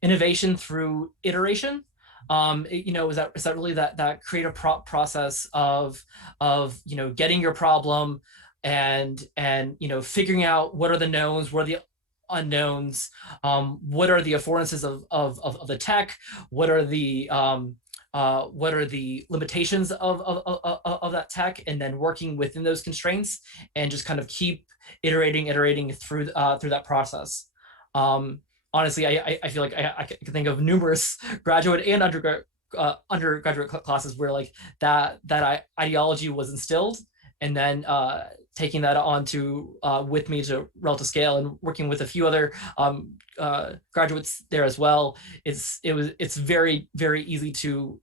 innovation through iteration, is that really that creative process of getting your problem and figuring out what are the knowns, what are the unknowns, what are the affordances of the tech, what are the limitations of that tech, and then working within those constraints and just kind of keep iterating through that process. Honestly, I feel like I can think of numerous graduate and undergraduate classes where like that ideology was instilled, and then taking that on with me to Relativescale and working with a few other graduates there as well. It's very, very easy to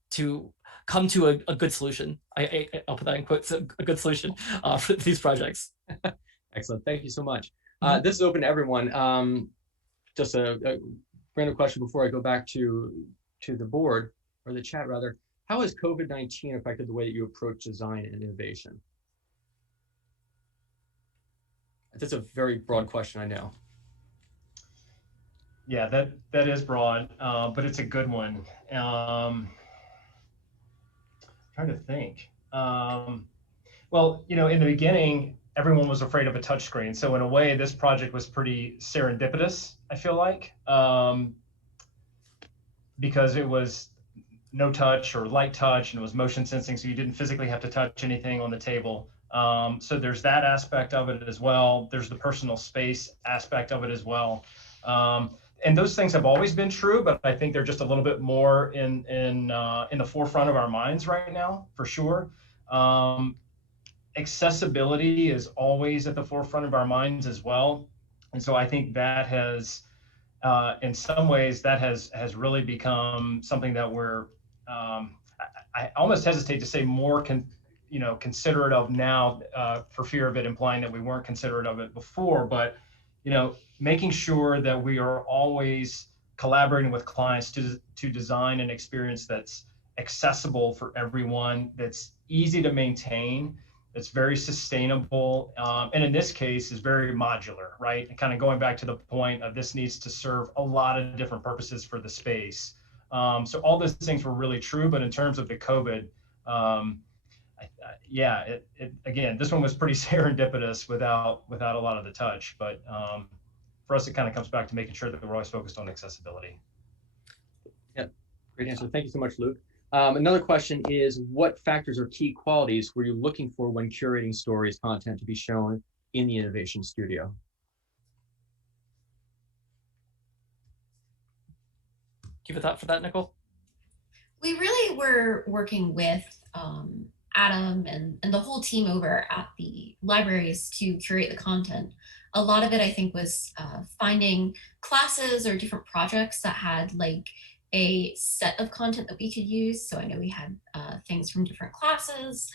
come to a good solution. I'll put that in quotes, a good solution for these projects. Excellent. Thank you so much. This is open to everyone. Just a random question before I go back to the board, or the chat rather. How has COVID-19 affected the way that you approach design and innovation? That's a very broad question, I know. Yeah, that is broad, but it's a good one. Trying to think. Well, in the beginning, everyone was afraid of a touchscreen. So in a way, this project was pretty serendipitous, I feel like, because it was no touch or light touch, and it was motion sensing, so you didn't physically have to touch anything on the table. So there's that aspect of it as well. There's the personal space aspect of it as well. And those things have always been true, but I think they're just a little bit more in the forefront of our minds right now, for sure. Accessibility is always at the forefront of our minds as well. And so I think that has, in some ways, that has really become something that we're, I almost hesitate to say more considerate of now, for fear of it implying that we weren't considerate of it before, but making sure that we are always collaborating with clients to design an experience that's accessible for everyone, that's easy to maintain, that's very sustainable, and in this case is very modular, right? And kind of going back to the point of this needs to serve a lot of different purposes for the space. So all those things were really true, but in terms of the COVID, again, this one was pretty serendipitous without a lot of the touch, but for us, it kind of comes back to making sure that we're always focused on accessibility. Yeah, great answer. Thank you so much, Luke. Another question is, what factors or key qualities were you looking for when curating stories content to be shown in the Innovation Studio? Give a thought for that, Nicole? We really were working with Adam and the whole team over at the libraries to curate the content. A lot of it, I think, was finding classes or different projects that had like a set of content that we could use. So I know we had things from different classes,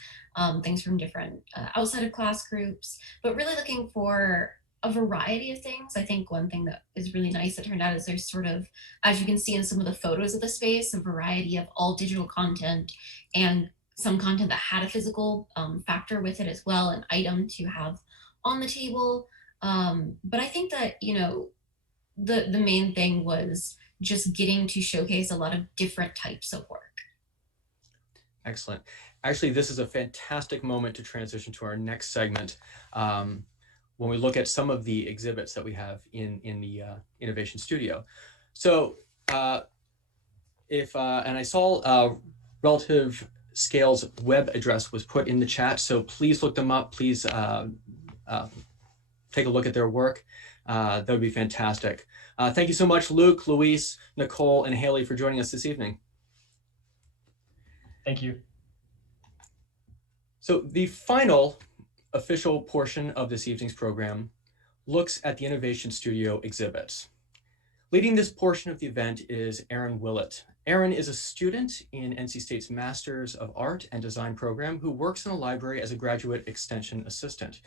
things from different outside of class groups, but really looking for a variety of things. I think one thing that is really nice that turned out is there's sort of, as you can see in some of the photos of the space, a variety of all digital content and some content that had a physical factor with it as well, an item to have on the table. But I think that, the main thing was just getting to showcase a lot of different types of work. Excellent. Actually, this is a fantastic moment to transition to our next segment. When we look at some of the exhibits that we have in the Innovation Studio. So and I saw relativescale's web address was put in the chat, so please look them up. Please take a look at their work. That would be fantastic. Thank you so much, Luke, Luis, Nicole, and Haley for joining us this evening. Thank you. So the final official portion of this evening's program looks at the Innovation Studio exhibits. Leading this portion of the event is Erin Willett. Erin is a student in NC State's Masters of Art and Design program who works in a library as a graduate extension assistant.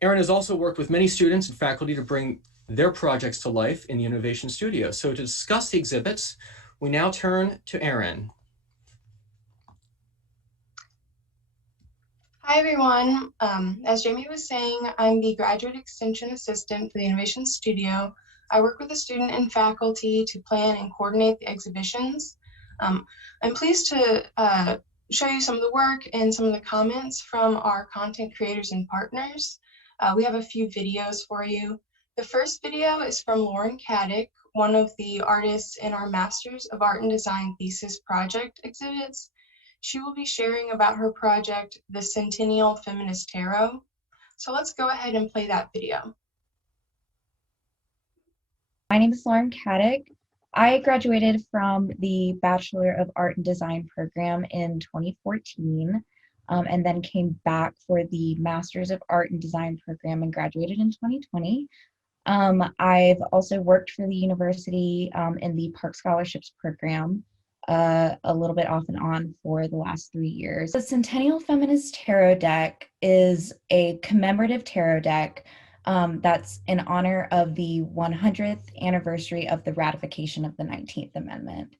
Erin has also worked with many students and faculty to bring their projects to life in the Innovation Studio. So to discuss the exhibits, we now turn to Erin. Hi, everyone. As Jamie was saying, I'm the Graduate Extension Assistant for the Innovation Studio. I work with the student and faculty to plan and coordinate the exhibitions. I'm pleased to show you some of the work and some of the comments from our content creators and partners. We have a few videos for you. The first video is from Lauren Caddick, one of the artists in our Masters of Art and Design thesis project exhibits. She will be sharing about her project, the Centennial Feminist Tarot. So let's go ahead and play that video. My name is Lauren Caddick. I graduated from the Bachelor of Art and Design program in 2014, and then came back for the Masters of Art and Design program and graduated in 2020. I've also worked for the university in the Park Scholarships program, a little bit off and on for the last 3 years. The Centennial Feminist Tarot deck is a commemorative tarot deck that's in honor of the 100th anniversary of the ratification of the 19th Amendment.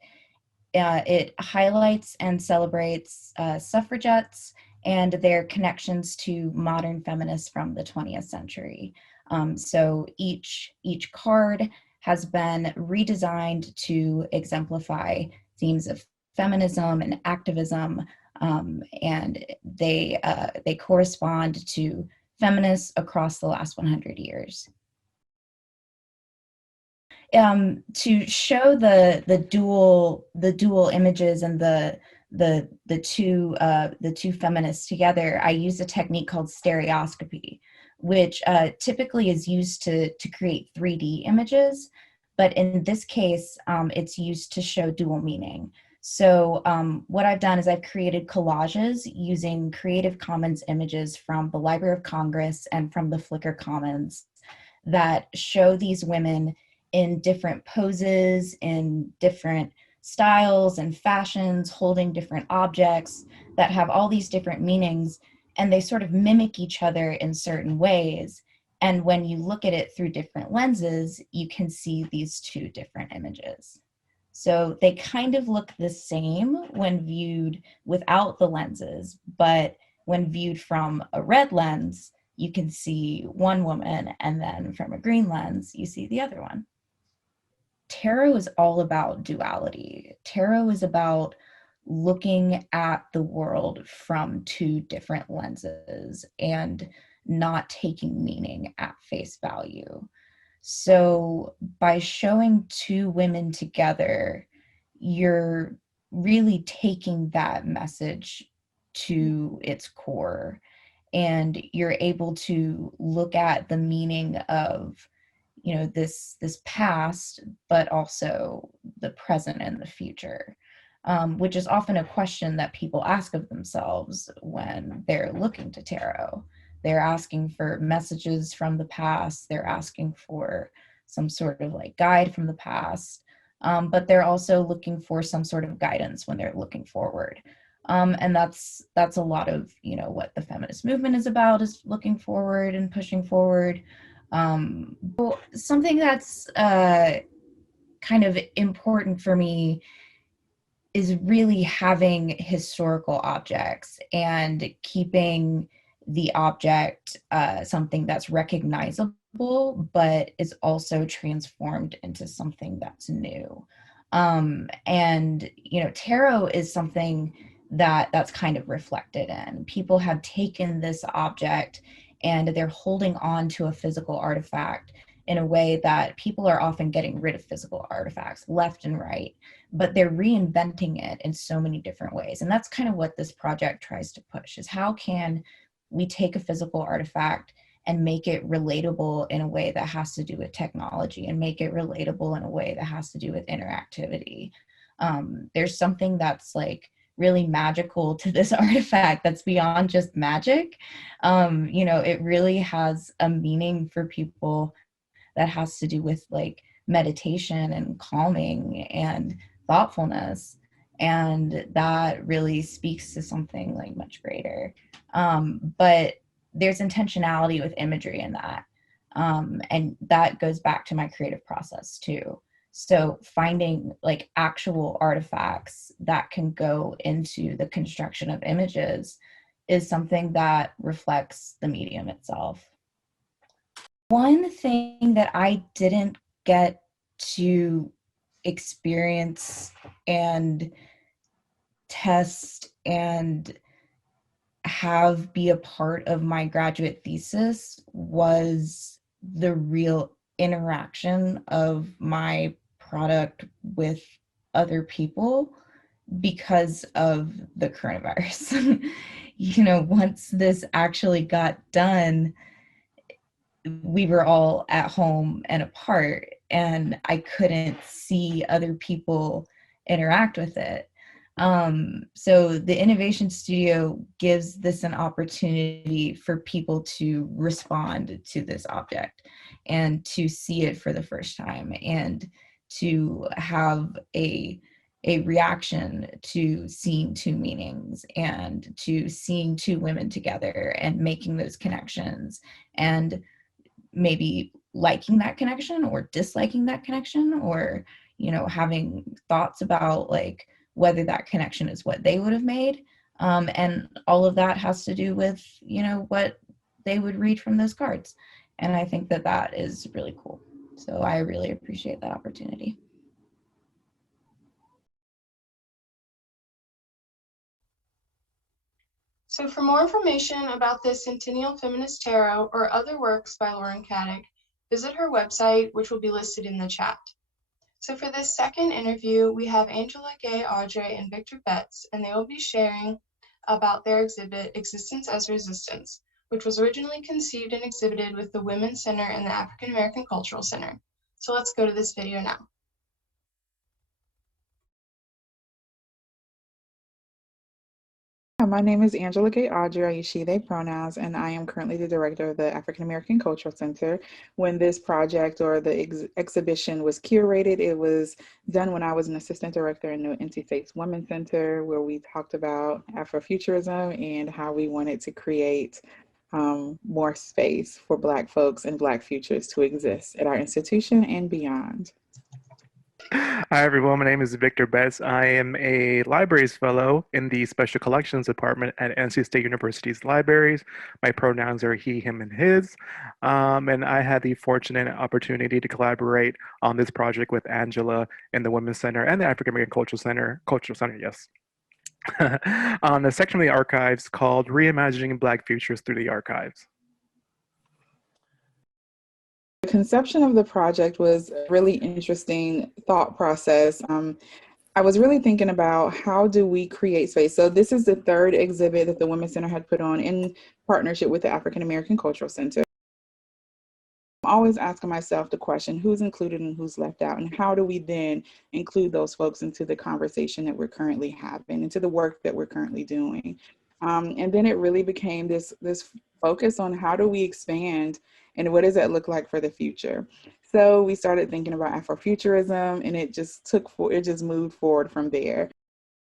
It highlights and celebrates suffragettes and their connections to modern feminists from the 20th century. So each card has been redesigned to exemplify themes of feminism and activism, and they correspond to feminists across the last 100 years. To show the dual images and the two feminists together, I use a technique called stereoscopy, which typically is used to create 3D images, but in this case, it's used to show dual meaning. So what I've done is I've created collages using Creative Commons images from the Library of Congress and from the Flickr Commons that show these women in different poses, in different styles and fashions, holding different objects that have all these different meanings, and they sort of mimic each other in certain ways. And when you look at it through different lenses, you can see these two different images. So they kind of look the same when viewed without the lenses, but when viewed from a red lens, you can see one woman, and then from a green lens, you see the other one. Tarot is all about duality. Tarot is about looking at the world from two different lenses and not taking meaning at face value. So by showing two women together, you're really taking that message to its core, and you're able to look at the meaning of, you know, this past, but also the present and the future, which is often a question that people ask of themselves when they're looking to tarot. They're asking for messages from the past. They're asking for some sort of like guide from the past, but they're also looking for some sort of guidance when they're looking forward. And that's a lot of, you know, what the feminist movement is about, is looking forward and pushing forward. Something that's kind of important for me is really having historical objects and keeping the object something that's recognizable, but is also transformed into something that's new. And, you know, tarot is something that's kind of reflected in. People have taken this object and they're holding on to a physical artifact in a way that people are often getting rid of physical artifacts left and right, but they're reinventing it in so many different ways. And that's kind of what this project tries to push, is how can we take a physical artifact and make it relatable in a way that has to do with technology, and make it relatable in a way that has to do with interactivity. There's something that's like really magical to this artifact that's beyond just magic. You know, it really has a meaning for people that has to do with like meditation and calming and thoughtfulness. And that really speaks to something like much greater. But there's intentionality with imagery in that. And that goes back to my creative process too. So finding like actual artifacts that can go into the construction of images is something that reflects the medium itself. One thing that I didn't get to experience and test and have be a part of my graduate thesis was the real interaction of my product with other people because of the coronavirus. You know, once this actually got done, we were all at home and apart, and I couldn't see other people interact with it. So the Innovation Studio gives this an opportunity for people to respond to this object and to see it for the first time, and to have a reaction to seeing two meanings and to seeing two women together and making those connections, and maybe liking that connection or disliking that connection, or, you know, having thoughts about like whether that connection is what they would have made. And all of that has to do with, you know, what they would read from those cards. And I think that that is really cool. So I really appreciate that opportunity. So for more information about the Centennial Feminist Tarot or other works by Lauren Caddick, visit her website, which will be listed in the chat. So for this second interview, we have Angela Gay Audrey and Victor Betts, and they will be sharing about their exhibit, Existence as Resistance, which was originally conceived and exhibited with the Women's Center and the African American Cultural Center. So let's go to this video now. My name is Angela Gay Audrey. I use she, they pronouns, and I am currently the director of the African American Cultural Center. When this project or the exhibition was curated, it was done when I was an assistant director in the NC State's Women's Center, where we talked about Afrofuturism and how we wanted to create more space for Black folks and Black futures to exist at our institution and beyond. Hi, everyone. My name is Victor Betts. I am a libraries fellow in the Special Collections Department at NC State University's libraries. My pronouns are he, him, and his. And I had the fortunate opportunity to collaborate on this project with Angela in the Women's Center and the African American Cultural Center, yes. On a section of the archives called Reimagining Black Futures Through the Archives. The conception of the project was a really interesting thought process. I was really thinking about how do we create space. So this is the third exhibit that the Women's Center had put on in partnership with the African American Cultural Center. I'm always asking myself the question, who's included and who's left out, and how do we then include those folks into the conversation that we're currently having, into the work that we're currently doing. And then it really became this focus on how do we expand and what does that look like for the future. So we started thinking about Afrofuturism, and it just moved forward from there.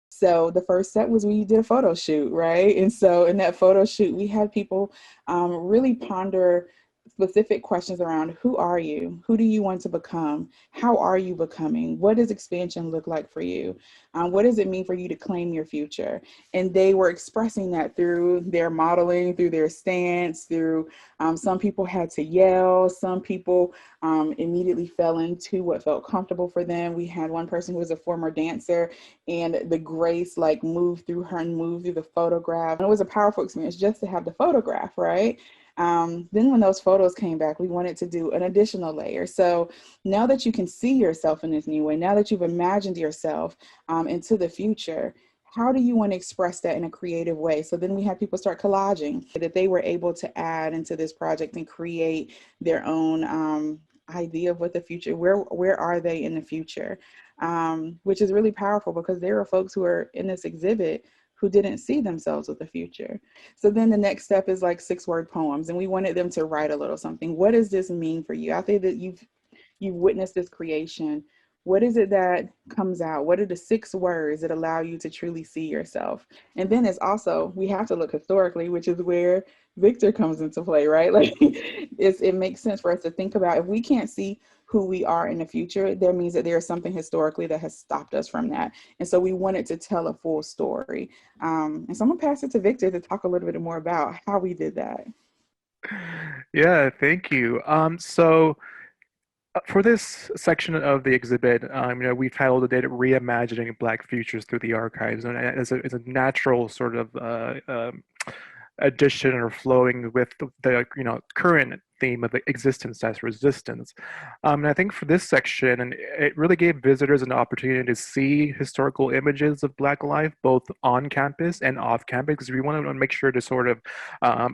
So the first step was we did a photo shoot, right? And so in that photo shoot, we had people really ponder specific questions around who are you? Who do you want to become? How are you becoming? What does expansion look like for you? What does it mean for you to claim your future? And they were expressing that through their modeling, through their stance, through some people had to yell, some people immediately fell into what felt comfortable for them. We had one person who was a former dancer, and the grace like moved through her and moved through the photograph. And it was a powerful experience just to have the photograph, right? Then when those photos came back, we wanted to do an additional layer. So now that you can see yourself in this new way, now that you've imagined yourself into the future, how do you want to express that in a creative way? So then we had people start collaging that they were able to add into this project and create their own idea of what the future, where are they in the future, which is really powerful because there are folks who are in this exhibit who didn't see themselves with the future. So then the next step is like 6-word poems, and we wanted them to write a little something. What does this mean for you? I think that you've witnessed this creation. What is it that comes out? What are the 6 words that allow you to truly see yourself? And then it's also, we have to look historically, which is where Victor comes into play, right? Like it makes sense for us to think about if we can't see who we are in the future, that means that there's something historically that has stopped us from that. And so we wanted to tell a full story. And so I'm gonna pass it to Victor to talk a little bit more about how we did that. Yeah, thank you. For this section of the exhibit, we've titled it "Reimagining Black Futures Through the Archives," and it's a natural sort of addition or flowing with the current theme of existence as resistance. And I think for this section, and it really gave visitors an opportunity to see historical images of Black life, both on campus and off campus, because we wanted to make sure to sort of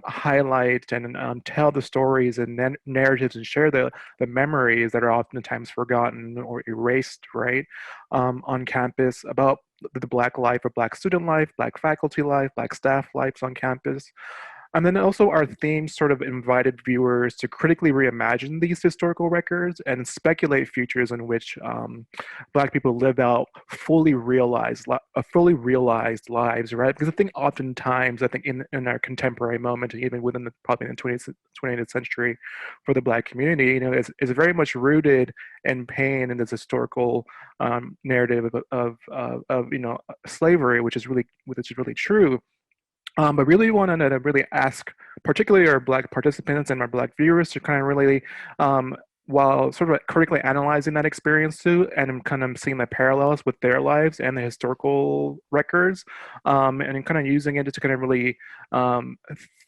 highlight and tell the stories and narratives and share the memories that are oftentimes forgotten or erased, right, on campus about the Black life or Black student life, Black faculty life, Black staff lives on campus. And then also our theme sort of invited viewers to critically reimagine these historical records and speculate futures in which Black people live out fully realized lives, right? Because I think oftentimes, I think in our contemporary moment, and even within probably in the 20th century for the Black community, is very much rooted in pain and this historical narrative of slavery, which is really true. But really wanted to really ask, particularly our Black participants and our Black viewers, to kind of really, while sort of critically analyzing that experience too, and kind of seeing the parallels with their lives and the historical records, and kind of using it to kind of really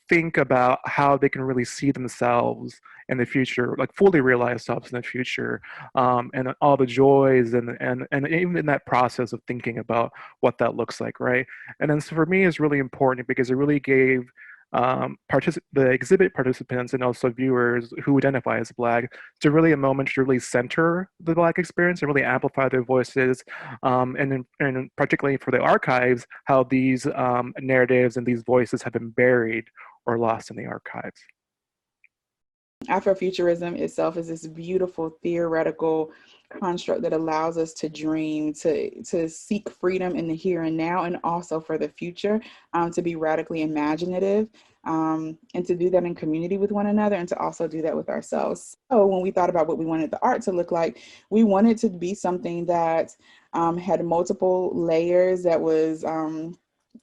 think about how they can really see themselves in the future, like fully realize themselves in the future, and all the joys and even in that process of thinking about what that looks like, right? And then so for me, it's really important because it really gave the exhibit participants and also viewers who identify as Black to really a moment to really center the Black experience and really amplify their voices, and particularly for the archives, how these narratives and these voices have been buried or lost in the archives. Afrofuturism itself is this beautiful theoretical construct that allows us to dream, to seek freedom in the here and now, and also for the future, to be radically imaginative, and to do that in community with one another, and to also do that with ourselves. So when we thought about what we wanted the art to look like, we wanted to be something that had multiple layers, that was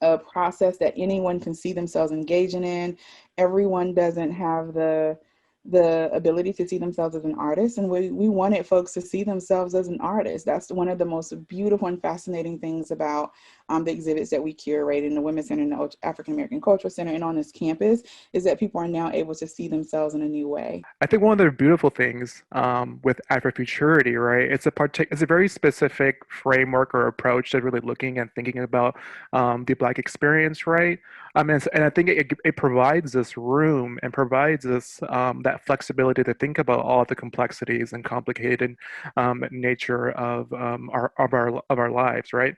a process that anyone can see themselves engaging in. Everyone doesn't have the ability to see themselves as an artist, and we wanted folks to see themselves as an artist. That's one of the most beautiful and fascinating things about the exhibits that we curate in the Women's Center and the African American Cultural Center and on this campus, is that people are now able to see themselves in a new way. I think one of the beautiful things with Afrofuturity, right, it's a very specific framework or approach to really looking and thinking about the Black experience, right? And I think it provides this room and provides us that flexibility to think about all the complexities and complicated nature of our lives, right?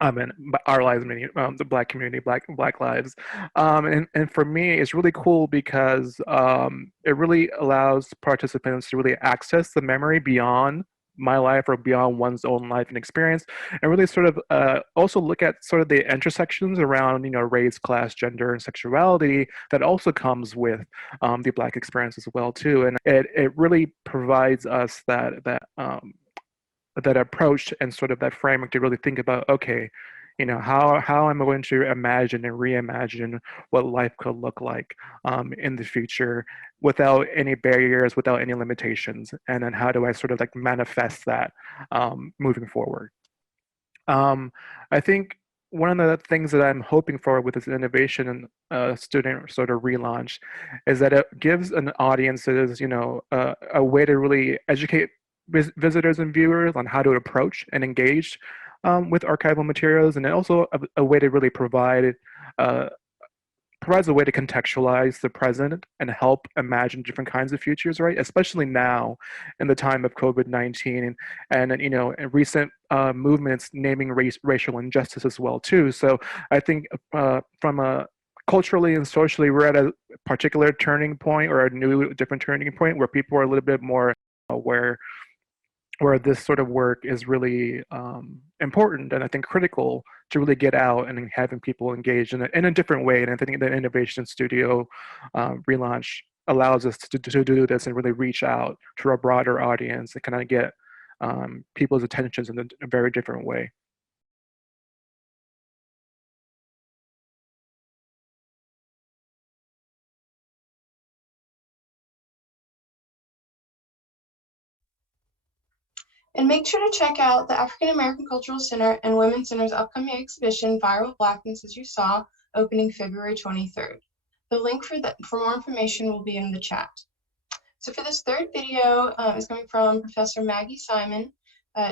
And our lives, meaning the Black community, Black lives, and for me, it's really cool because it really allows participants to really access the memory beyond my life or beyond one's own life and experience, and really sort of also look at sort of the intersections around race, class, gender, and sexuality that also comes with the Black experience as well too, and it really provides us that approach and sort of that framework to really think about, okay, how am I going to imagine and reimagine what life could look like in the future without any barriers, without any limitations, and then how do I sort of like manifest that moving forward. I think one of the things that I'm hoping for with this innovation and student sort of relaunch is that it gives an audience that is, a way to really educate visitors and viewers on how to approach and engage with archival materials, and also a way to really uh, provides a way to contextualize the present and help imagine different kinds of futures, right? Especially now in the time of COVID-19 and recent movements naming racial injustice as well too. So I think from a culturally and socially, we're at a particular turning point or a new, different turning point where people are a little bit more aware where this sort of work is really important and I think critical to really get out and having people engaged in a different way. And I think the Innovation Studio relaunch allows us to do this and really reach out to a broader audience and kind of get people's attentions in a very different way. And make sure to check out the African American Cultural Center and Women's Center's upcoming exhibition, Viral Blackness, as you saw, opening February 23rd. The link for more information will be in the chat. So for this third video is coming from Professor Maggie Simon.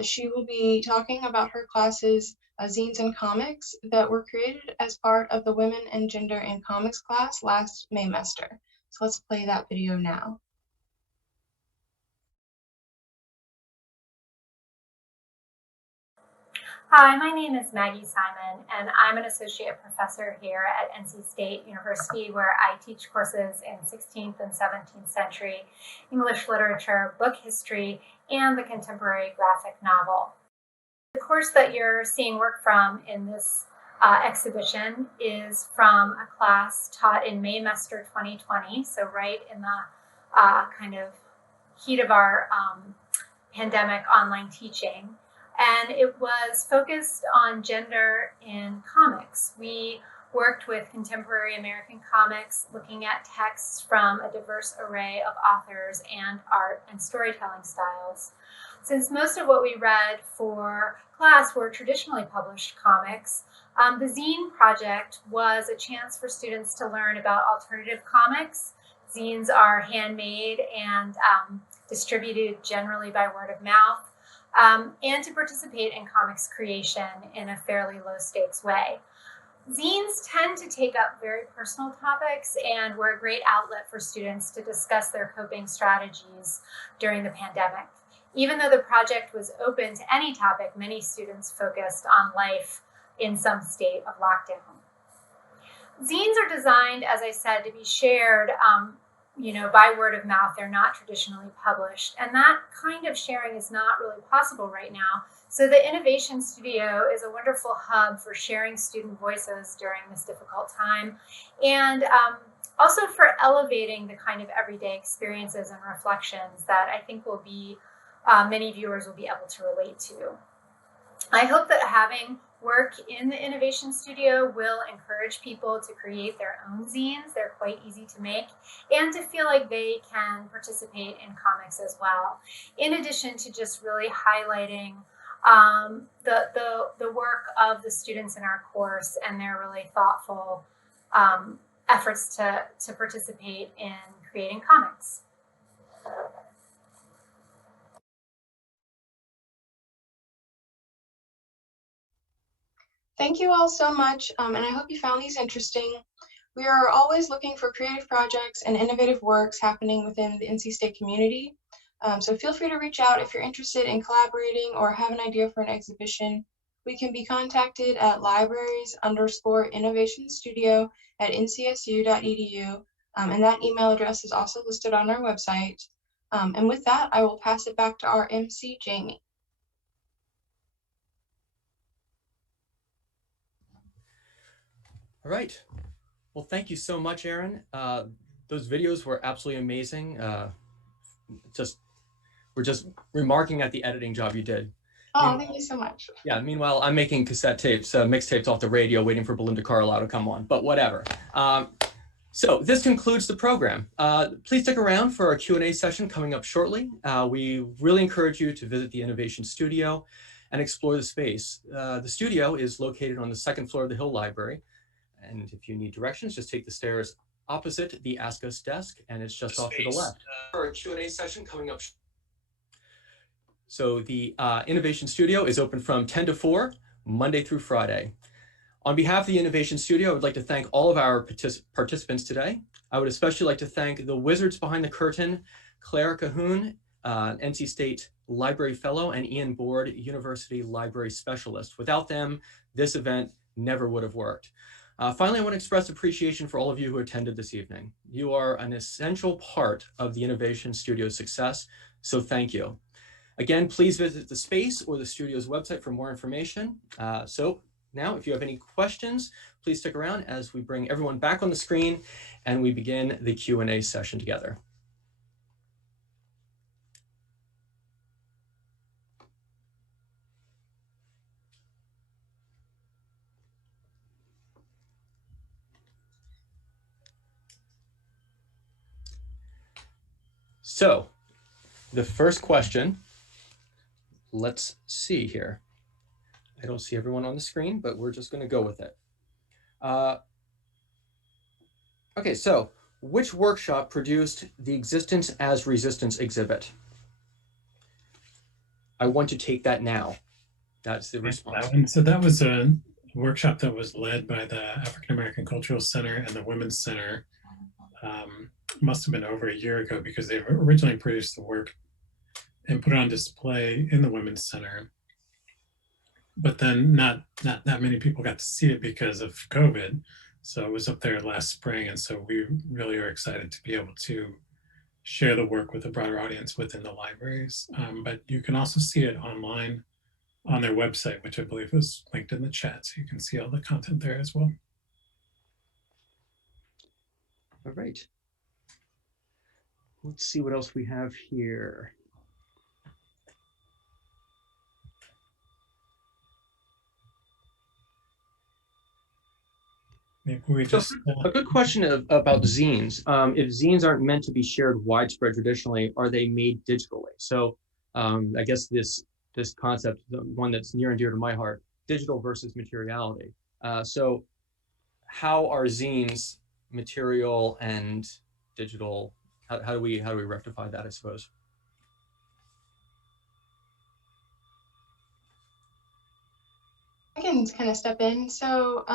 She will be talking about her classes, Zines and Comics, that were created as part of the Women and Gender in Comics class last Maymester. So let's play that video now. Hi, my name is Maggie Simon, and I'm an associate professor here at NC State University, where I teach courses in 16th and 17th century English literature, book history, and the contemporary graphic novel. The course that you're seeing work from in this exhibition is from a class taught in Maymester 2020, so right in the kind of heat of our pandemic online teaching. And it was focused on gender in comics. We worked with contemporary American comics, looking at texts from a diverse array of authors and art and storytelling styles. Since most of what we read for class were traditionally published comics, the zine project was a chance for students to learn about alternative comics. Zines are handmade and distributed generally by word of mouth. And to participate in comics creation in a fairly low stakes way. Zines tend to take up very personal topics and were a great outlet for students to discuss their coping strategies during the pandemic. Even though the project was open to any topic, many students focused on life in some state of lockdown. Zines are designed, as I said, to be shared by word of mouth. They're not traditionally published, and that kind of sharing is not really possible right now. So the Innovation Studio is a wonderful hub for sharing student voices during this difficult time, and also for elevating the kind of everyday experiences and reflections that I think will be many viewers will be able to relate to. I hope that having work in the Innovation Studio will encourage people to create their own zines. They're quite easy to make, and to feel like they can participate in comics as well. In addition to just really highlighting the work of the students in our course and their really thoughtful efforts to participate in creating comics. Thank you all so much, and I hope you found these interesting. We are always looking for creative projects and innovative works happening within the NC State community. So feel free to reach out if you're interested in collaborating or have an idea for an exhibition. We can be contacted at libraries_innovationstudio@ncsu.edu, and that email address is also listed on our website. And with that, I will pass it back to our MC, Jamie. All right. Well, thank you so much, Erin. Those videos were absolutely amazing. We're just remarking at the editing job you did. Oh, thank you so much. Yeah, meanwhile, I'm making cassette tapes, mixtapes off the radio, waiting for Belinda Carlisle to come on, but whatever. So this concludes the program. Please stick around for our Q&A session coming up shortly. We really encourage you to visit the Innovation Studio and explore the space. The studio is located on the second floor of the Hill Library. And if you need directions, just take the stairs opposite the Ask Us desk, and it's just off to the left. For a Q&A session coming up. So the Innovation Studio is open from 10 to 4, Monday through Friday. On behalf of the Innovation Studio, I would like to thank all of our participants today. I would especially like to thank the wizards behind the curtain, Claire Cahoon, NC State Library Fellow, and Ian Board, University Library Specialist. Without them, this event never would have worked. Finally, I want to express appreciation for all of you who attended this evening. You are an essential part of the Innovation Studio's success, so thank you. Again, please visit the space or the studio's website for more information. Now, if you have any questions, please stick around as we bring everyone back on the screen and we begin the Q&A session together. So, the first question, let's see here. I don't see everyone on the screen, but we're just going to go with it. Okay, so which workshop produced the Existence as Resistance exhibit? I want to take that now. That's the response. So that was a workshop that was led by the African American Cultural Center and the Women's Center. Must have been over a year ago because they originally produced the work and put it on display in the Women's Center. But then not that many people got to see it because of COVID. So it was up there last spring. And so we really are excited to be able to share the work with a broader audience within the libraries. But you can also see it online on their website, which I believe was linked in the chat. So you can see all the content there as well. All right. Let's see what else we have here. Maybe we just a good question about zines. If zines aren't meant to be shared widespread traditionally, are they made digitally? So I guess this concept, the one that's near and dear to my heart, digital versus materiality. So how are zines material and digital? How do we rectify that, I suppose? I can kind of step in. So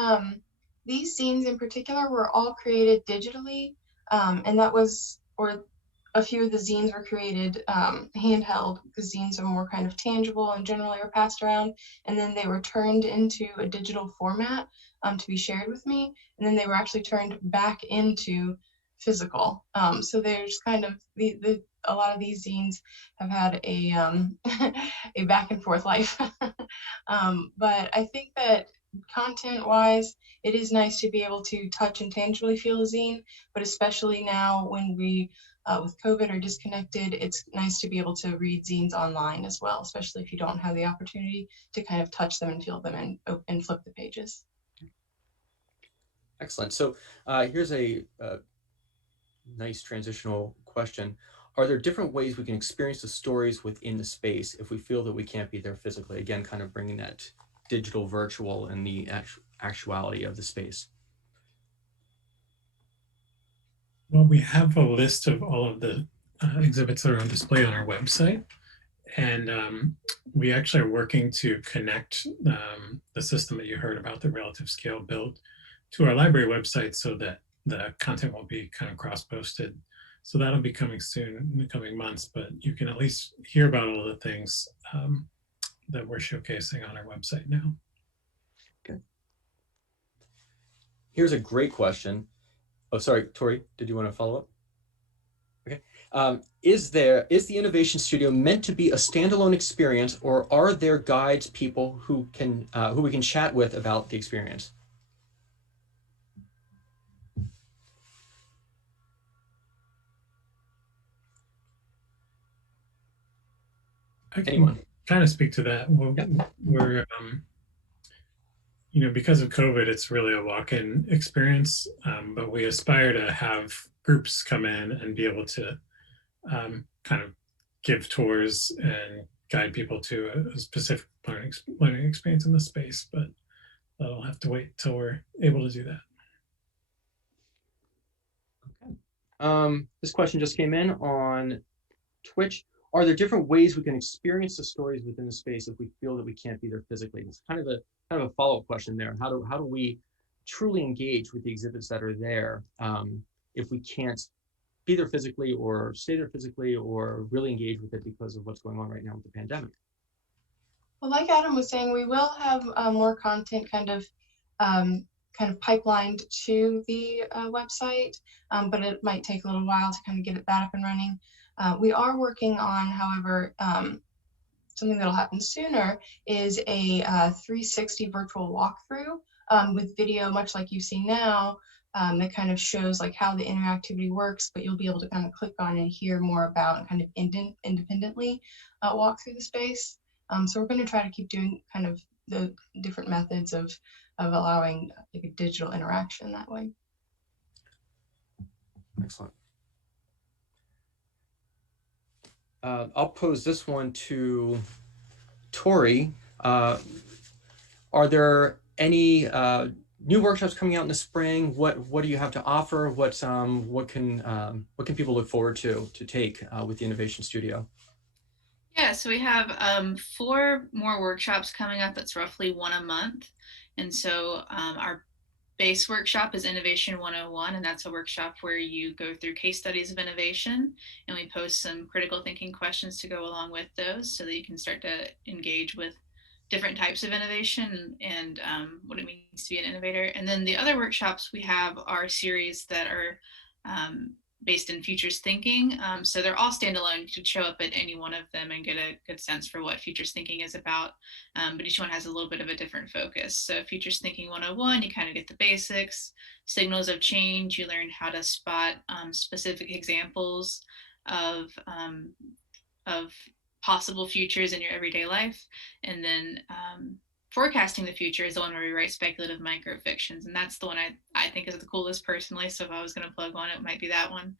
these zines in particular were all created digitally, and that was, or a few of the zines were created handheld, because zines are more kind of tangible and generally are passed around, and then they were turned into a digital format to be shared with me, and then they were actually turned back into physical. So there's kind of a lot of these zines have had a a back and forth life. But I think that content wise, it is nice to be able to touch and tangibly feel a zine, but especially now when we with COVID are disconnected, it's nice to be able to read zines online as well, especially if you don't have the opportunity to kind of touch them and feel them and flip the pages. Excellent. So here's a nice transitional question. Are there different ways we can experience the stories within the space if we feel that we can't be there physically? Again, kind of bringing that digital, virtual, and the actuality of the space. Well, we have a list of all of the exhibits that are on display on our website. And we actually are working to connect the system that you heard about, the relative scale build, to our library website so that the content will be kind of cross-posted. So that'll be coming soon in the coming months, but you can at least hear about all the things that we're showcasing on our website now. Okay. Here's a great question. Oh, sorry, Tori, did you want to follow up? Okay. Is the Innovation Studio meant to be a standalone experience, or are there guides, people who we can chat with about the experience? I can kind of speak to that. We're you know, because of COVID, it's really a walk-in experience, but we aspire to have groups come in and be able to kind of give tours and guide people to a specific learning experience in the space, but that'll have to wait till we're able to do that. Okay. This question just came in on Twitch. Are there different ways we can experience the stories within the space if we feel that we can't be there physically? It's kind of a follow-up question there. How do we truly engage with the exhibits that are there if we can't be there physically or stay there physically or really engage with it because of what's going on right now with the pandemic? Well, like Adam was saying, we will have more content kind of pipelined to the website, but it might take a little while to kind of get that up and running. We are working on, however, something that'll happen sooner is a 360 virtual walkthrough with video, much like you see now, that kind of shows like how the interactivity works, but you'll be able to kind of click on and hear more about and kind of independently walk through the space. So we're going to try to keep doing kind of the different methods of allowing like a digital interaction that way. Excellent. I'll pose this one to Tori. Are there any new workshops coming out in the spring? What do you have to offer? What can people look forward to take with the Innovation Studio? Yeah, so we have 4 more workshops coming up. That's roughly 1 a month. And so our base workshop is Innovation 101, and that's a workshop where you go through case studies of innovation, and we post some critical thinking questions to go along with those so that you can start to engage with different types of innovation and what it means to be an innovator. And then the other workshops we have are series that are based in futures thinking. So they're all standalone. You could show up at any one of them and get a good sense for what futures thinking is about. But each one has a little bit of a different focus. So futures thinking 101, you kind of get the basics. Signals of change, you learn how to spot specific examples of possible futures in your everyday life. And then forecasting the future is the one where we write speculative microfictions, and that's the one I think is the coolest personally. So if I was going to plug one, it might be that one.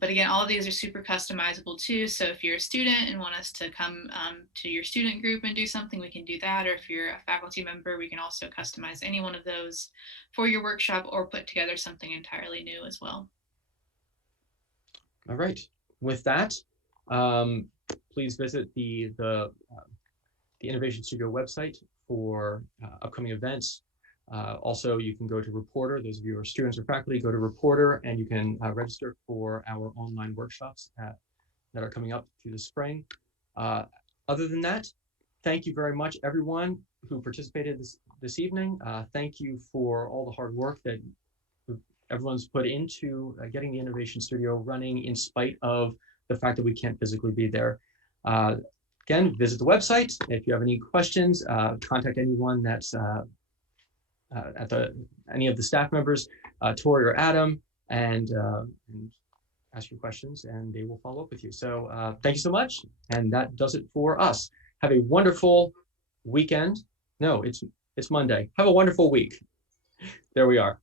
But again, all of these are super customizable too. So if you're a student and want us to come to your student group and do something, we can do that. Or if you're a faculty member, we can also customize any one of those for your workshop or put together something entirely new as well. All right. With that, please visit the Innovation Studio website for upcoming events. Also, you can go to Reporter. Those of you who are students or faculty, go to Reporter, and you can register for our online workshops that are coming up through the spring. Other than that, thank you very much, everyone who participated this evening. Thank you for all the hard work that everyone's put into getting the Innovation Studio running in spite of the fact that we can't physically be there. Again, visit the website. If you have any questions, contact anyone that's any of the staff members, Tori or Adam, and ask your questions, and they will follow up with you. So thank you so much, and that does it for us. Have a wonderful weekend. No, it's Monday. Have a wonderful week. There we are.